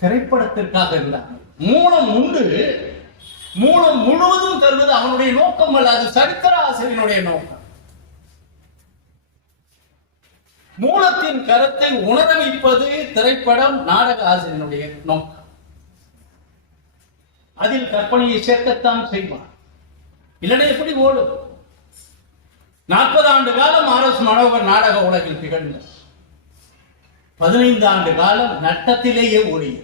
திரைப்படத்திற்காக இருந்தாங்க. மூலம் உண்டு, மூலம் முழுவதும் தருவது அவனுடைய நோக்கம் அல்ல, அது சரித்திர ஆசிரியனுடைய நோக்கம். மூலத்தின் கருத்தை உணர வைப்பது திரைப்படம், நாடக ஆசிரியனுடைய நோக்கம். அதில் கற்பனையை சேர்க்கத்தான் செய்வான், இல்லைன்னா எப்படி ஓடும்? 40 ஆண்டு காலம் RS மனோகர் நாடக உலகில் திகழ்ந்தார். 15 ஆண்டு காலம் நட்டத்திலேயே ஓடியது.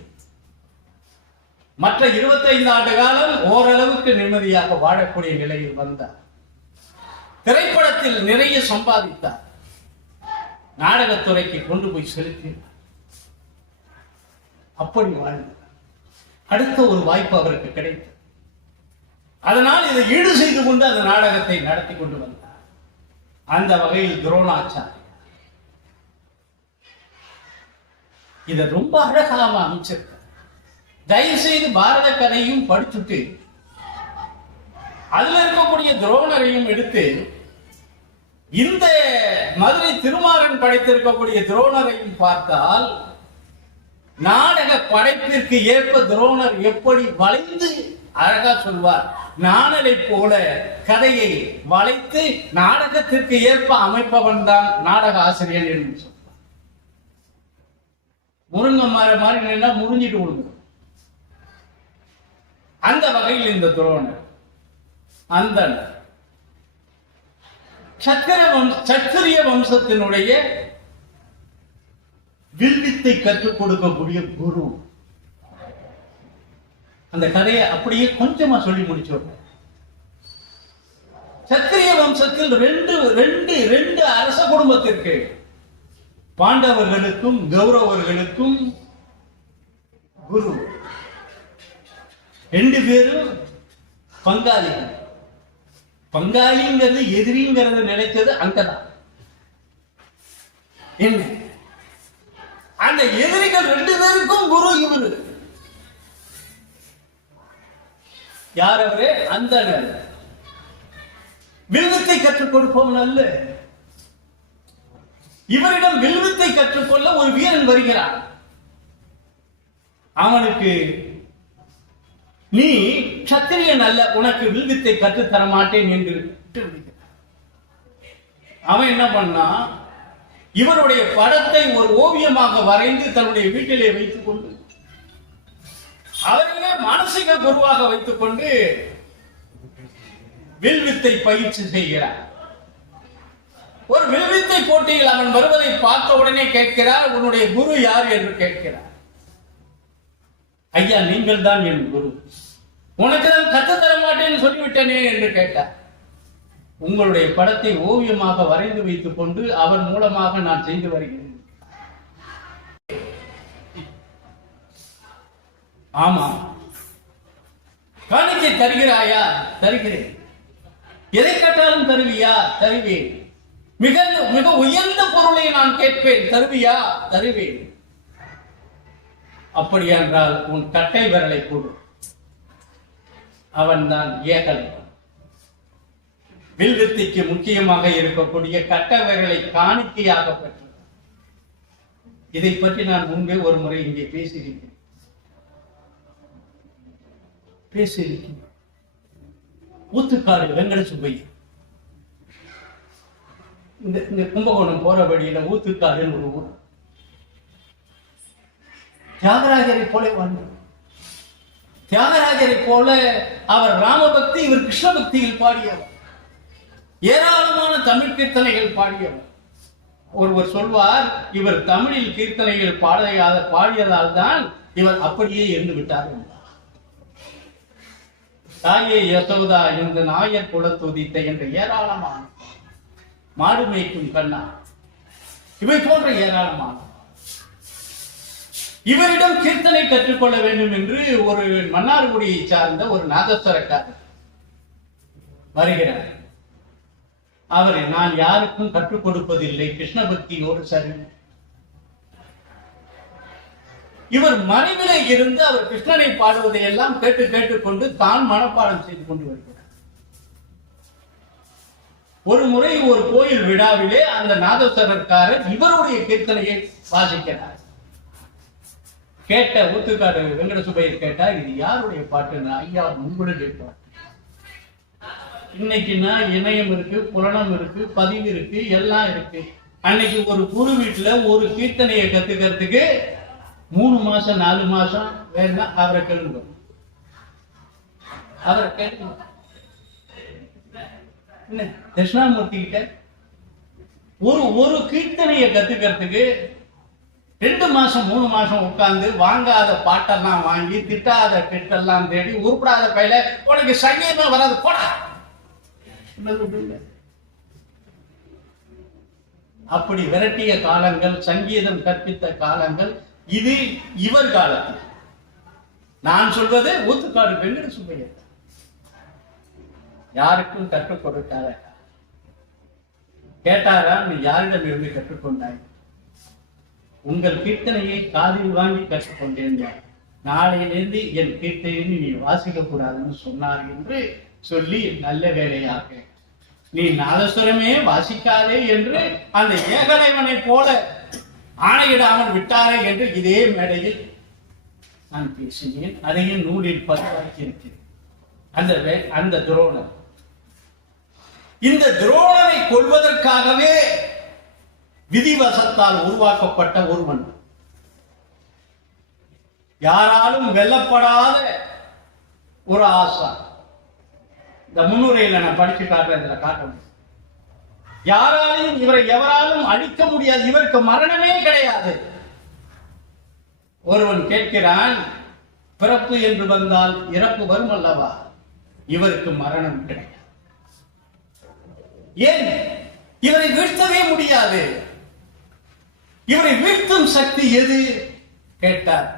மற்ற 25 ஆண்டு காலம் ஓரளவுக்கு நிம்மதியாக வாழக்கூடிய நிலையில் வந்தார். திரைப்படத்தில் நிறைய சம்பாதித்தார், நாடகத்துறைக்கு கொண்டு போய் செலுத்தினார். அப்படி வாழ்ந்தார். அடுத்த ஒரு வாய்ப்பு அவருக்கு கிடைத்தது. அதனால் இதை ஈடு செய்து கொண்டு அந்த நாடகத்தை நடத்தி கொண்டு வந்தார். அந்த வகையில் துரோணாச்சாரி இதை ரொம்ப அழகாக அமைச்சிருக்க. தயவு செய்து பாரத கதையும் படிச்சுட்டு அதுல இருக்கக்கூடிய துரோணரையும் எடுத்து இந்த மதுரை திருமாறன் படைத்திருக்கக்கூடிய துரோணரையும் பார்த்தால் நாடக படைப்பிற்கு ஏற்ப துரோணர் எப்படி வளைந்து அழகா சொல்வார். நாணலை போல கதையை வளைத்து நாடகத்திற்கு ஏற்ப அமைப்பவன் தான் நாடக ஆசிரியர் என்று சொல்வார். முருங்க மாதிரி நின்னா முறிஞ்சிட்டு விடுங்க. அந்த வகையில் இந்த துரோணர் அந்த சத்திரிய வம்சத்தினுடைய வில்வித்தை கற்றுக் கொடுக்கக்கூடிய குரு. அந்த கதையை அப்படியே கொஞ்சமா சொல்லி முடிச்சோம். சத்திரிய வம்சத்தில் ரெண்டு அரச குடும்பத்திற்கு, பாண்டவர்களுக்கும் கௌரவர்களுக்கும் குரு 2 பேரும் பங்காளிகள். பங்காளிங்கிறது எதிரிங்கிறது நினைச்சது அங்கதான். என்ன அந்த எதிரிகள் 2 பேருக்கும் குரு இவரு. யார் அவரே? அந்த வில்வித்தை கற்றுக் கொடுப்பவன் அல்ல. இவரிடம் வில்வித்தை கற்றுக்கொள்ள ஒரு வீரன் வருகிறான். அவனுக்கு நீ சத்திரியன் அல்ல, உனக்கு வில்வித்தை கற்றுத்தர மாட்டேன் என்று அவன் என்ன பண்ணா, இவருடைய படத்தை ஒரு ஓவியமாக வரைந்து தன்னுடைய வீட்டிலே வைத்துக் கொண்டு அவரையே மானசீக குருவாக வைத்துக் கொண்டு வில்வித்தை பயிற்சி செய்கிறார். ஒரு வில்வித்தை போட்டியில் அவன் வருவதை பார்த்த உடனே கேட்கிறார், உன்னுடைய குரு யார் என்று கேட்கிறார். ஐயா, நீங்கள் தான் என் குரு, உனக்கு நான் கற்றுத்தர மாட்டேன்னு சொல்லிவிட்டேனே என்று கேட்டார். உங்களுடைய படத்தை ஓவியமாக வரைந்து வைத்துக் கொண்டு அவர் மூலமாக நான் செய்து வருகிறேன். ஆமா, காணிக்கை தருகிறாயா? தருகிறேன். எதை கேட்டாலும் தருவியா? தருவேன். மிக மிக உயர்ந்த பொருளை நான் கேட்பேன், தருவியா? தருவேன். அப்படியென்றால் உன் கட்டை விரலை கொடு. அவன் தான் ஏகலை. வில்வித்தைக்கு முக்கியமாக இருக்கக்கூடிய கட்டை விரலை காணிக்கையாக பெற்றான். இதை பற்றி நான் முன்பே ஒரு முறை இங்கே பேசியிருக்கிறேன். ஊத்துக்காடு வெங்கட சுப்பையா, இந்த கும்பகோணம் போற வழியில ஊத்துக்காடுன்னு ஒரு ஊர். தியாகராஜரை போல வாழ்ந்தார். தியாகராஜரை போல அவர் ராமபக்தி, இவர் கிருஷ்ண பக்தியில் பாடியவர். ஏராளமான தமிழ் கீர்த்தனைகள் பாடியவர். ஒருவர் சொல்வார், இவர் தமிழில் கீர்த்தனைகள் பாடியதால் தான் இவர் அப்படியே இருந்து விட்டார். தாயே யசோதா இந்த நாயர் குலத்துதித்த என்ற ஏராளமான மாடு மேய்க்கும் கண்ணா, இவை போன்ற ஏராளமான இவரிடம் கீர்த்தனை கற்றுக்கொள்ள வேண்டும் என்று ஒரு மன்னார்குடியை சார்ந்த ஒரு நாதஸ்வரக்காரர் வருகிறார். அவர், நான் யாருக்கும் கற்றுக் கொடுப்பதில்லை, கிருஷ்ண பக்தியோடு சரி. இவர் மறைவிலே இருந்து அவர் கிருஷ்ணனை பாடுவதை எல்லாம் கேட்டுக்கொண்டு தான் மனப்பாடம் செய்து கொண்டு வருகிறார். ஒரு முறை ஒரு கோயில் விழாவிலே அந்த நாதஸ்வரக்காரர் இவருடைய கீர்த்தனையை வாசிக்கிறார். கேட்ட ஊத்துக்காடு வெங்கட சுப்பையர் கேட்டார், இது யாருடைய பாட்டுன்னு. ஐயா, உங்களுடைய பாட்டு. இன்னைக்குன்னா இணையம் இருக்கு, புலனம் இருக்கு, பதிவு இருக்கு, எல்லாம் இருக்கு. அன்னைக்கு ஒரு குரு வீட்டுல ஒரு கீர்த்தனையை கத்துக்கிறதுக்கு 3 மாசம் 4 மாசம் வேணா அவரை கேளுங்க. தட்சிணாமூர்த்தி கிட்ட ஒரு கீர்த்தனையை கத்துக்கிறதுக்கு 2 மாசம் 3 மாசம் உட்கார்ந்து வாங்காத பாட்டெல்லாம் வாங்கி, திட்டாத திட்டெல்லாம் தேடி, உருப்படாத பையில உனக்கு சங்கீதமா வராது போடா. அப்படி விரட்டிய காலங்கள், சங்கீதம் கற்பித்த காலங்கள் இது. இவர் காலத்தில் நான் சொல்வது ஊத்துக்காடு வெங்கட சுப்பையா யாருக்கும் கற்றுக் கொடுக்காத. கேட்டாரா, நீ யாரிடம் இருந்து கற்றுக்கொண்டாய்? உங்கள் கீர்த்தனையை காதில் வாங்கி கற்றுக்கொண்டேன். நாளையிலிருந்து என் கீர்த்தனையை நீ வாசிக்க கூடாதுன்னு சொன்னார் என்று சொல்லி, நல்ல வேலையாக நீ நாதஸ்வரமே வாசிக்காதே என்று அந்த ஏகலைவனை போல ஆணையிடாமல் விட்டாரே என்று இதே மேடையில் நான் பேசினேன். அதையும் நூலில் பதிவாக்கி இருக்கிறேன். அந்த துரோணர், இந்த துரோணரை கொள்வதற்காகவே விதிவசத்தால் உருவாக்கப்பட்ட ஒருவன், யாராலும் வெல்லப்படாத ஒரு ஆசா. இந்த முன்னுரையில் நான் படிச்சு காட்டுறேன், இதுல காட்டணும். யாராலையும் இவரை எவராலும் அழிக்க முடியாது. இவருக்கு மரணமே கிடையாது. ஒருவன் கேட்கிறான், பிறப்பு என்று வந்தால் இறப்பு வரும் அல்லவா? இவருக்கு மரணம் கிடையாது. ஏன்? இவரை வீழ்த்தவே முடியாது. இவரை வீழ்த்தும் சக்தி எது கேட்டார்.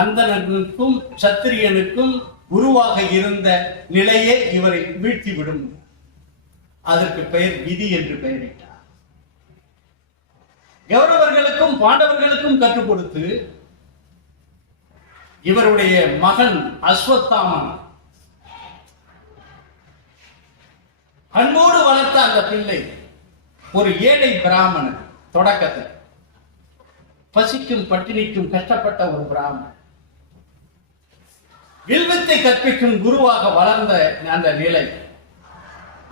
அந்தணனுக்கும் சத்திரியனுக்கும் குருவாக இருந்த நிலையே இவரை வீழ்த்திவிடும். அதற்கு பெயர் விதி என்று பெயரிட்டார். கௌரவர்களுக்கும் பாண்டவர்களுக்கும் கற்றுக் கொடுத்து இவருடைய மகன் அஸ்வத்தாமன் அன்போடு வளர்த்த அந்த பிள்ளை ஒரு ஏழை பிராமணன். தொடக்கத்தில் பசிக்கும் பட்டினிக்கும் கஷ்டப்பட்ட ஒரு பிராமணன், வில்வித்தை கற்பிக்கும் குருவாக வளர்ந்த அந்த நிலை,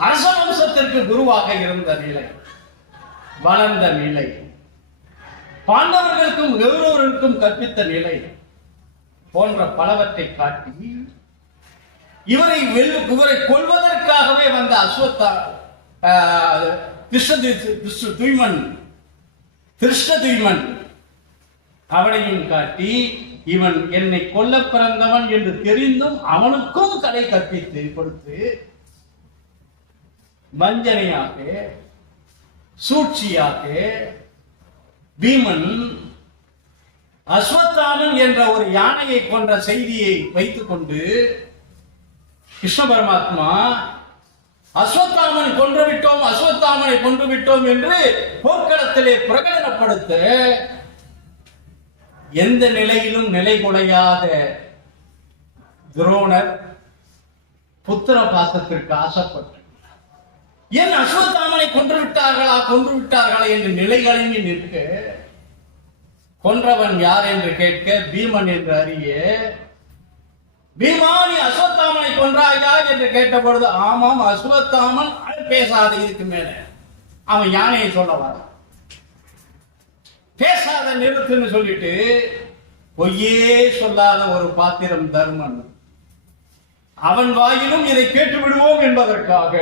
அரச வம்சத்திற்கு குருவாக இருந்த நிலை, வளர்ந்த நிலை, பாண்டவர்களுக்கும் கௌரவர்களுக்கும் கற்பித்த நிலை போன்ற பலவற்றை காட்டி இவரை கொள்வதற்காகவே வந்த திருஷ்ணதுய்மன் அவனையும் காட்டி, இவன் என்னை கொல்ல பிறந்தவன் என்று தெரிந்தும் அவனுக்கும் கலை கற்பித்து கொடுத்து வஞ்சனையாக, சூழ்ச்சியாக பீமன் அஸ்வத்தாமன் என்ற ஒரு யானையை கொன்ற செய்தியை வைத்துக் கொண்டு கிருஷ்ண பரமாத்மா அஸ்வத்தாமன் கொன்றுவிட்டோம், அஸ்வத்தாமனை கொன்றுவிட்டோம் என்று போர்க்களத்திலே பிரகடனப்படுத்த எந்த நிலையிலும் நிலை குலையாத துரோணர் புத்திர பாசத்திற்கு ஆசைப்பட்டு ஏன் அஸ்வத்தாமனை கொன்று விட்டார்களா என்று நிலைகளில் நிற்க, கொன்றவன் யார் என்று கேட்க பீமன் என்று அறிய, பீமா நீ அஸ்வத்தாமனை கொன்றாயா என்று கேட்ட பொழுது ஆமாம் அஸ்வத்தாமன் பேசாத, இதுக்கு மேல அவன் யானையை சொல்ல வர பேசாத நிறுத்துன்னு சொல்லிட்டு பொய்யே சொல்லாத ஒரு பாத்திரம் தர்மன், அவன் வாயிலும் இதை கேட்டு விடுவோம் என்பதற்காக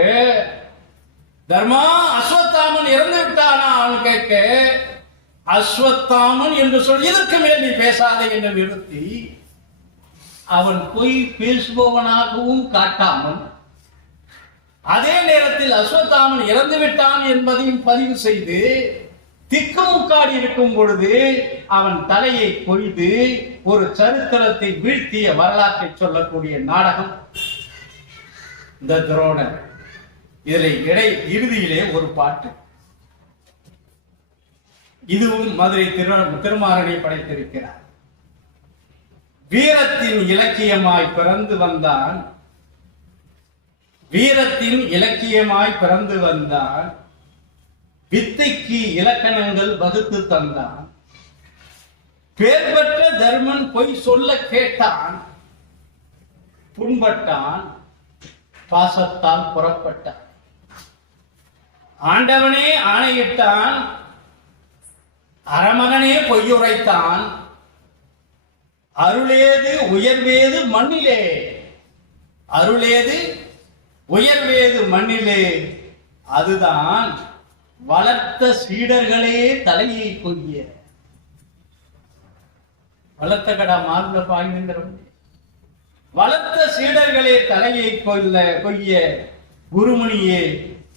தர்மா அஸ்வத்தாமன் இறந்து விட்டானா அவன் கேட்க அஸ்வத்தாமன் என்று சொல்லி இதற்கு மேல் நீ பேசாத என்று நிறுத்தி அவன் பொய் பேசுபவனாகவும் காட்டாமல் அதே நேரத்தில் அஸ்வத்தாமன் இறந்து விட்டான் என்பதையும் பதிவு செய்து திக்குமுக்காடி இருக்கும் பொழுது அவன் தலையை கொய்து ஒரு சரித்திரத்தை வீழ்த்திய வரலாற்றை சொல்லக்கூடிய நாடகம் இந்த துரோணர். இதில் இறுதியிலே ஒரு பாட்டு, இதுவும் மதுரை திருமாறனை படைத்திருக்கிறார். வீரத்தின் இலக்கியமாய் பிறந்து வந்தான், வீரத்தின் இலக்கியமாய் பிறந்து வந்தான், வித்தைக்கு இலக்கணங்கள் வகுத்து தந்தான், பேர் பெற்ற தர்மன் பொய் சொல்ல கேட்டான், புண்பட்டான், பாசத்தால் புறப்பட்டான், ஆண்டவனே ஆணையிட்டான், அரமகனே பொய்யுரைத்தான், அருளேது உயர்வேது மண்ணிலே, அருளேது உயர்வேது மண்ணிலே, அதுதான் வளர்த்த சீடர்களே தலையை கொய்ய. வளர்த்த கடா மார்புல பாய்கின்றோம், வளர்த்த சீடர்களே தலையை கொய்ய குருமணியே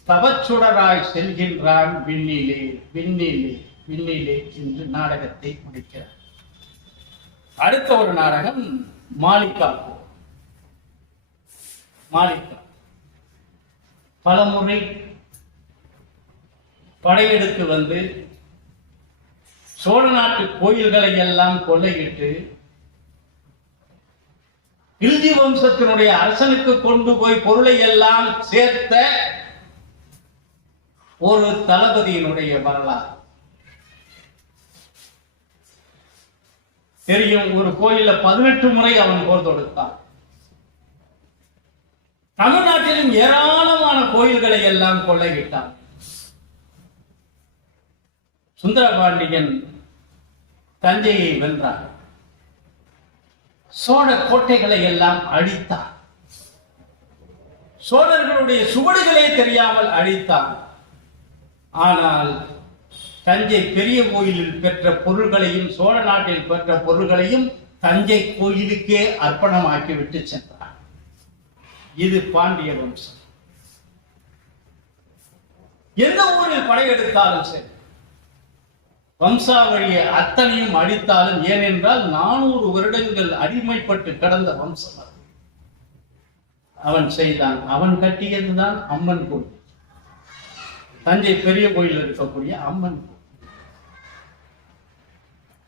தவச்சுடராய் செல்கின்றான் விண்ணிலே விண்ணிலே விண்ணிலே என்று நாடகத்தை முடிக்கிறார். அடுத்த ஒரு நாடகம் மாளிகா. மாளிகா பலமுறை படையெடுத்து வந்து சோழ நாட்டு கோயில்களை எல்லாம் கொள்ளையிட்டு கில்ஜி வம்சத்தினுடைய அரசனுக்கு கொண்டு போய் பொருளை எல்லாம் சேர்த்த ஒரு தளபதியினுடைய வரலாறு தெரியும். ஒரு கோயில 18 முறை அவன் போர் தொடுத்தான். தமிழ்நாட்டிலும் ஏராளமான கோயில்களை எல்லாம் கொள்ளையிட்டான். சுந்தரபாண்டியன் தஞ்சையை வென்றான், சோழ கோட்டைகளை எல்லாம் அழித்தான், சோழர்களுடைய சுவடுகளே தெரியாமல் அழித்தான். ஆனால் தஞ்சை பெரிய கோயிலில் பெற்ற பொருள்களையும் சோழ நாட்டில் பெற்ற பொருள்களையும் தஞ்சை கோயிலுக்கே அர்ப்பணமாக்கி விட்டு சென்றான். இது பாண்டிய வம்சம். எந்த ஊரில் படையெடுத்தாலும் சரி வம்சாவழியை அத்தனையும் அழித்தாலும், ஏனென்றால் 400 வருடங்கள் அடிமைப்பட்டு கடந்த வம்சம் அவன் செய்தான். அவன் கட்டியதுதான் அம்மன் கோயில், தஞ்சை பெரிய கோயில் இருக்கக்கூடிய அம்மன் கோயில்.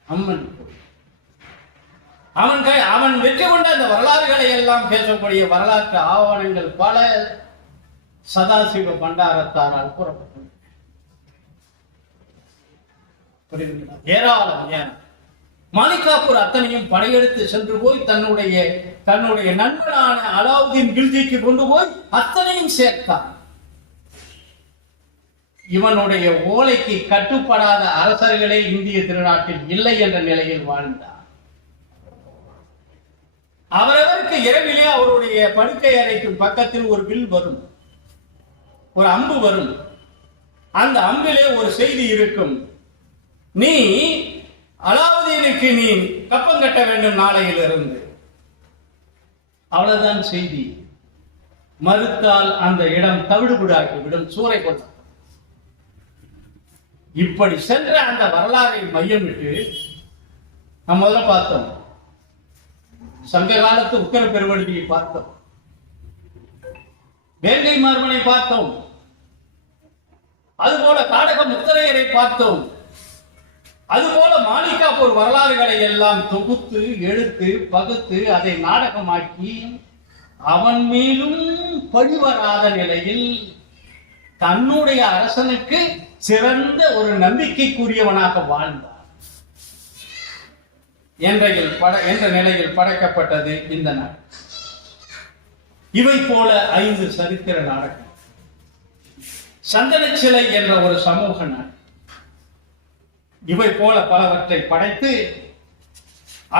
அம்மன் கோயில் அவன் வெற்றி கொண்ட அந்த வரலாறுகளை எல்லாம் பேசக்கூடிய வரலாற்று ஆவணங்கள் பல சதாசிவ பண்டாரத்தாரால் கூறப்பட்டது. ஏராளம். மாலிகாப்பூர் அத்தனையும் படையெடுத்து சென்று போய் தன்னுடைய நண்பனான அலாவுதீன் கில்ஜிக்கு கொண்டு போய் அத்தனையும் சேர்த்தான். இவனுடைய ஓலைக்கு கட்டுப்படாத அரசர்களே இந்திய திருநாட்டில் இல்லை என்ற நிலையில் வாழ்ந்தார். அவரவருக்கு இரவிலே அவருடைய படுக்கை அறைக்கு பக்கத்தில் ஒரு வில் வரும், ஒரு அம்பு வரும். அந்த அம்பிலே ஒரு செய்தி இருக்கும், நீ அலாவுதீனுக்கு நீ கப்பம் கட்ட வேண்டும் நாளையிலிருந்து. அவ்வளவுதான் செய்தி. மறுத்தால் அந்த இடம் தவிடுபடாகிவிடும், சூறை கொண்டார். இப்படி சென்ற அந்த வரலாறை மையமிட்டு நம்ம முதல்ல பார்த்தோம். சங்க காலத்து உக்கர பெருவழியை பார்த்தோம், வேங்கை மார்பனை பார்த்தோம், அதுபோல காடக முத்தரையரை பார்த்தோம், அதுபோல மாணிக்காப்பூர் வரலாறுகளை எல்லாம் தொகுத்து எடுத்து பகுத்து அதை நாடகமாக்கி அவன் மேலும் பழிவராத நிலையில் தன்னுடைய அரசனுக்கு சிறந்த ஒரு நம்பிக்கைக்குரியவனாக வாழ்ந்தார் என்ற நிலையில் படைக்கப்பட்டது இந்த நாடு. இவை போல 5 சரித்திர நாடகம், சந்தன சிலை என்ற ஒரு சமூக நாடு, இவை போல பலவற்றை படைத்து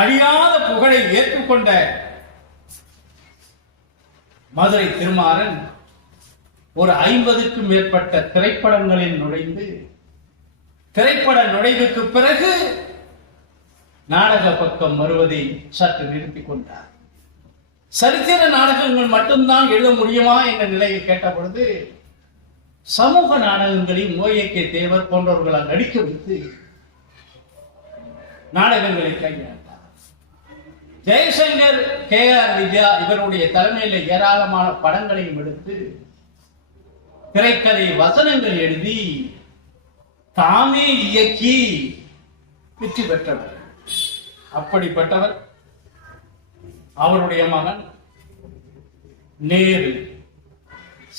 அழியாத புகழை ஏற்றுக்கொண்ட மதுரை திருமாறன் ஒரு 50க்கும் மேற்பட்ட திரைப்படங்களில் நுழைந்து, திரைப்பட நுழைவுக்கு பிறகு நாடக பக்கம் வருவதை சற்று நிறுத்திக் கொண்டார். சரித்திர நாடகங்கள் மட்டும்தான் எழுத முடியுமா என்ற நிலையை கேட்ட பொழுது சமூக நாடகங்களில் மோயக்கே தேவர் போன்றவர்களால் நடிக்க வைத்து நாடகங்களை கையாண்டார். ஜெயசங்கர், KR விஜயா இவருடைய தலைமையில் ஏராளமான படங்களையும் எடுத்து திரைக்கதை வசனங்கள் எழுதி தாமே இயக்கி வெற்றி பெற்றவர். அப்படிப்பட்டவர் அவருடைய மகன் நேரு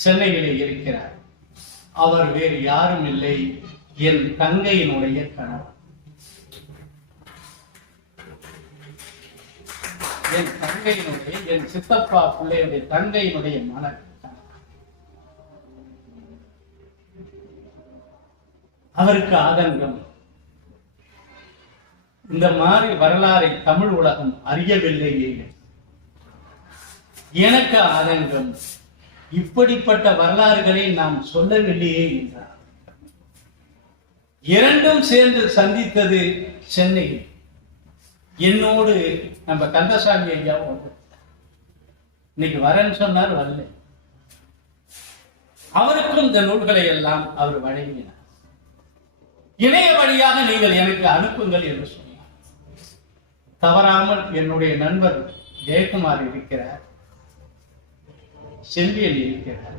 சென்னையிலே இருக்கிறார். அவர் வேறு யாரும் இல்லை, என் தங்கையினுடைய கணவர். என் தங்கையினுடைய, என் சித்தப்பா பிள்ளையுடைய தங்கையினுடைய மகன். அவருக்கு ஆதங்கம், இந்த மாதிரி வரலாறை தமிழ் உலகம் அறியவில்லையே. எனக்கு ஆதங்கம், இப்படிப்பட்ட வரலாறுகளை நாம் சொல்லவில்லையே என்றார். இரண்டும் சேர்ந்து சந்தித்தது சென்னையில். என்னோடு நம்ம கந்தசாமி ஐயாவும் இன்னைக்கு வரேன்னு சொன்னார், வரல. அவருக்கும் இந்த நூல்களை எல்லாம் அவர் வழங்கினார். இணைய வழியாக நீங்கள் எனக்கு அனுப்புங்கள் என்று சொன்னார். தவறாமல் என்னுடைய நண்பர் ஜெயக்குமார் இருக்கிறார், செல்வியல் இருக்கிறார்.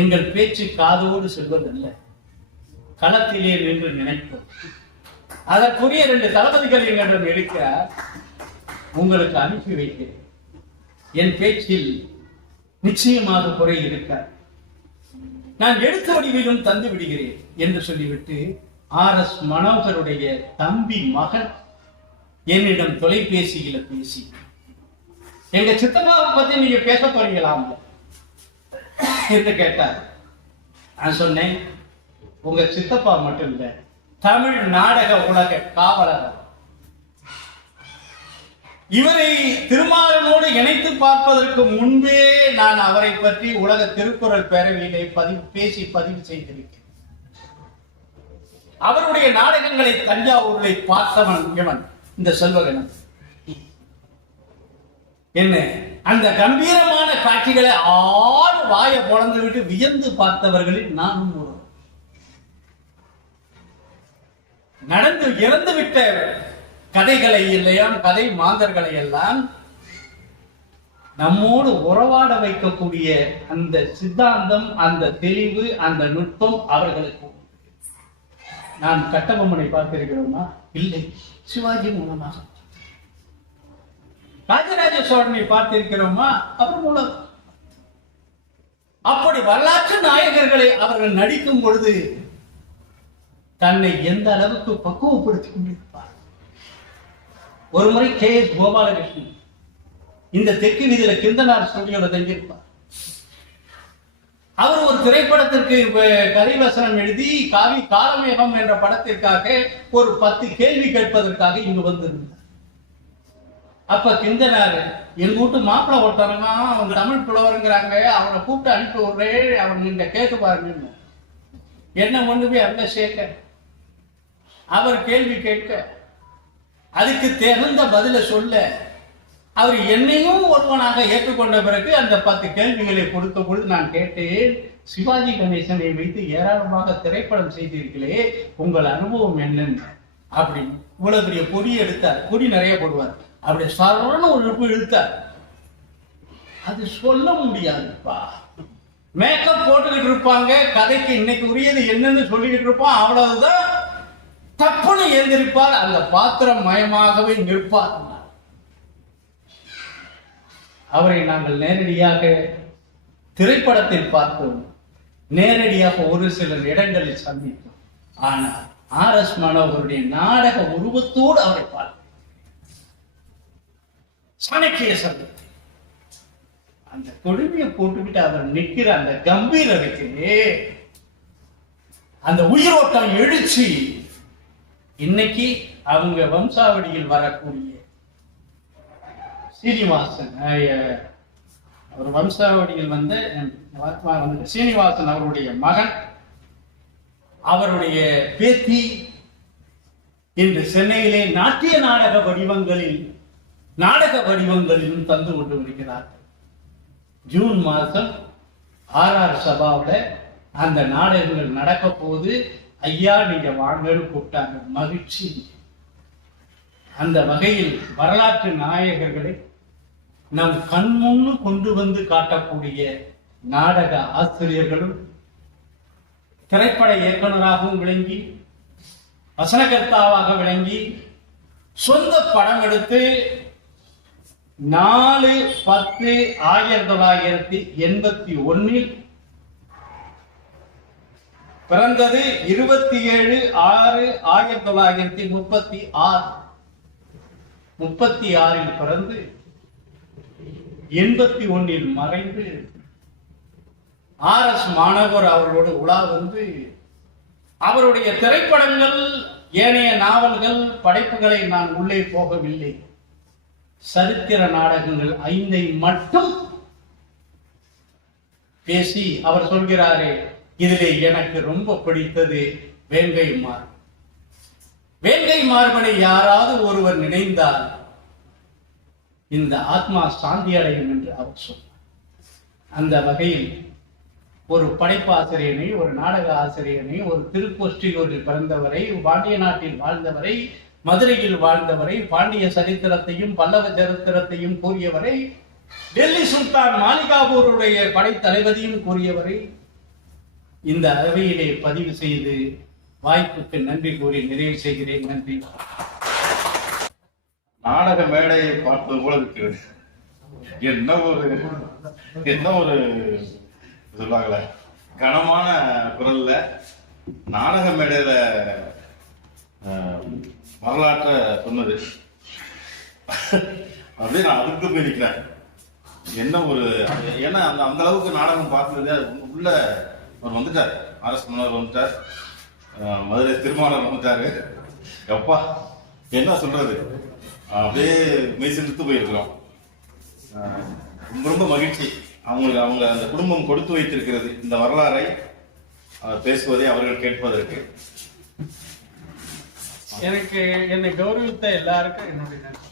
எங்கள் பேச்சு காதோடு செல்வதல்ல, களத்திலே நின்று நினைப்போம். அதற்குரிய 2 தளபதிகள் எங்களிடம் இருக்கிறார், உங்களுக்கு அனுப்பி வைக்கிறேன். என் பேச்சில் நிச்சயமாக குறை இருக்கார், நான் எழுத்து வடிவிலும் தந்து விடுகிறேன் என்று சொல்லிவிட்டு RS மனோகருடைய தம்பி மகன் என்னிடம் தொலைபேசியில பேசி, எங்க சித்தப்பாவை பத்தி நீங்க பேச போறீங்களாம் என்று கேட்டார். நான் சொன்னேன், உங்க சித்தப்பா மட்டும் இல்ல, தமிழ் நாடக உலக காவலர். இவரை திருமாறனோடு இணைத்து பார்ப்பதற்கு முன்பே நான் அவரை பற்றி உலக திருக்குறள் பேரவையிலே பேசி பதிவு செய்திருக்கிறேன். அவருடைய நாடகங்களை தஞ்சாவூரை பார்த்தவன் இவன், இந்த செல்வகணன். என்ன அந்த கம்பீரமான காட்சிகளை 6 வாயை பொளந்து விட்டு வியந்து பார்த்தவர்களில் நானும் ஒரு. நடந்து இறந்து விட்ட கதைகளை இல்லையாம், கதை மாந்தர்களை எல்லாம் நம்மோடு உறவாட வைக்கக்கூடிய அந்த சித்தாந்தம், அந்த தெளிவு, அந்த நுட்பம் அவர்களுக்கு. நான் கட்டபொம்மனை பார்த்திருக்கிறோமா? இல்லை, சிவாஜி மூலமாக. ராஜராஜ சோழனை பார்த்திருக்கிறோமா? அவர் மூலம். அப்படி வரலாற்று நாயகர்களை அவர்கள் நடிக்கும் பொழுது தன்னை எந்த அளவுக்கு பக்குவப்படுத்திக் கொண்டிருப்பார். ஒரு முறை KS கோபாலகிருஷ்ணன் இந்த தெற்கு வீதியில கிந்தனார் ஸ்டுடியோல தங்கியிருப்பார். அவர் ஒரு திரைப்படத்திற்கு கதைவசனம் எழுதி காலமேகம் என்ற படத்திற்காக ஒரு 10 கேள்வி கேட்பதற்காக இங்கு வந்திருந்தார். அப்ப கிந்தனார், எங்க வீட்டு மாப்பிள்ளை ஒருத்தவங்க, அவங்க தமிழ் புலவருங்கிறாங்க, அவனை கூப்பிட்டு அனுப்பி விடுறேன், அவன் நீங்க கேட்டு பாருங்க. என்ன கொண்டு போய் அங்க சேர்க்க, அவர் கேள்வி கேட்க, அதுக்கு தகுந்த பதில சொல்ல அவர் என்னையும் ஒருவனாக ஏற்றுக்கொண்ட பிறகு அந்த 10 கேள்விகளை கொடுத்த பொழுது நான் கேட்டேன், சிவாஜி கணேசனை வைத்து ஏராளமாக திரைப்படம் செய்தீர்களே, உங்கள் அனுபவம் என்னன்னு. அப்படி இவ்வளவு பெரிய பொடி எடுத்தார், பொடி நிறைய போடுவார், அப்படி சரண ஒரு இழுப்பு இழுத்தார். அது சொல்ல முடியாதுப்பா. மேக்கப் போட்டுக்கிட்டு இருப்பாங்க, கதைக்கு இன்னைக்கு உரியது என்னன்னு சொல்லிக்கிட்டு இருப்பான், அவ்வளவுதான். தப்புன்னு எழுந்திருப்பார், அந்த பாத்திரம் மயமாகவே நிற்பார். அவரை நாங்கள் நேரடியாக திரைப்படத்தில் பார்த்தோம், நேரடியாக ஒரு சில இடங்களில் சந்தித்தோம். ஆனால் ஆர்.எஸ். மனோகருடைய நாடக உருவத்தோடு அவரை பார்த்தோம். சாணக்கிய சங்கத்தில் அந்த கொடுமையை போட்டுக்கிட்டு அவர் நிற்கிற அந்த கம்பீரம் இருக்கு, அந்த உயிரோட்டம் எழுச்சி. இன்னைக்கு அவங்க வம்சாவளியில் வரக்கூடிய சீனிவாசன், ஒரு வம்சாவளியில் வந்து சீனிவாசன் அவருடைய மகன், அவருடைய பேத்தி இன்று சென்னையிலே நாட்டிய நாடக வடிவங்களிலும் தந்து கொண்டு வருகிறார். ஜூன் மாதம் ஆர்.ஆர். சபாவில் அந்த நாடகங்கள் நடக்க போது, ஐயா நீங்க வாங்கன்னு கூப்பிட்டாங்க. மகிழ்ச்சி. அந்த வகையில் வரலாற்று நாயகர்களை நம் கண்முன்னு கொண்டு வந்து காட்டக்கூடிய நாடக ஆசிரியர்களும், திரைப்பட இயக்குநராகவும் விளங்கி, வசனகர்த்தாவாக விளங்கி, சொந்த படம் எடுத்து 4/10/1981 பிறந்தது. 27/6/1936 36 பிறந்து 81 மறைந்து ஆர்.எஸ். மாணவர் அவர்களோடு உலா வந்து அவருடைய திரைப்படங்கள், ஏனைய நாவல்கள், படைப்புகளை நான் உள்ளே போகவில்லை. சரித்திர நாடகங்கள் 5 மட்டும் பேசி அவர் சொல்கிறாரே, இதிலே எனக்கு ரொம்ப பிடித்தது வேங்கை மார்பன். வேங்கை மார்பனை யாராவது ஒருவர் நினைந்தால் இந்த ஆத்மா சாந்தி அடையும் என்று அவர் சொன்னார். அந்த வகையில் ஒரு படைப்பாசிரியனை, ஒரு நாடக ஆசிரியனை, ஒரு திருக்கோஷ்டியூரில் பிறந்தவரை, பாண்டிய நாட்டில் வாழ்ந்தவரை, மதுரையில் வாழ்ந்தவரை, பாண்டிய சரித்திரத்தையும் பல்லவ சரித்திரத்தையும் கூறியவரை, டெல்லி சுல்தான் மாலிகாபூருடைய படைத்தளபதியும் கூறியவரை இந்த அவையிலே பதிவு செய்து வாய்ப்புக்கு நன்றி கூறி நிறைவு செய்கிறேன். நன்றி. நாடக மேடையை பார்ப்பது போல இருக்கிறது. என்ன ஒரு சொல்லுவாங்களே, கனமான குரல்ல நாடக மேடையில வரலாற்ற சொன்னது. அப்படியே நான் அதுக்கு போய் நிற்கிறேன். என்ன ஒரு, ஏன்னா அந்த அளவுக்கு நாடகம் பார்த்தது. அது உள்ள அவர் வந்துட்டார், ஆர்.எஸ். மனோகர் வந்துட்டார், மதுரை திருமாவளவன் வந்துட்டாரு. எப்பா என்ன சொல்றது, அப்படியே மெய்சிலிர்த்து போயிருக்கிறோம். ரொம்ப மகிழ்ச்சி. அவங்க அந்த குடும்பம் கொடுத்து வைத்திருக்கிறது இந்த வரலாறை பேசுவதை அவர்கள் கேட்பதற்கு. எனக்கு என்னை கௌரவித்த எல்லாருக்கும் என்னுடைய நன்றி.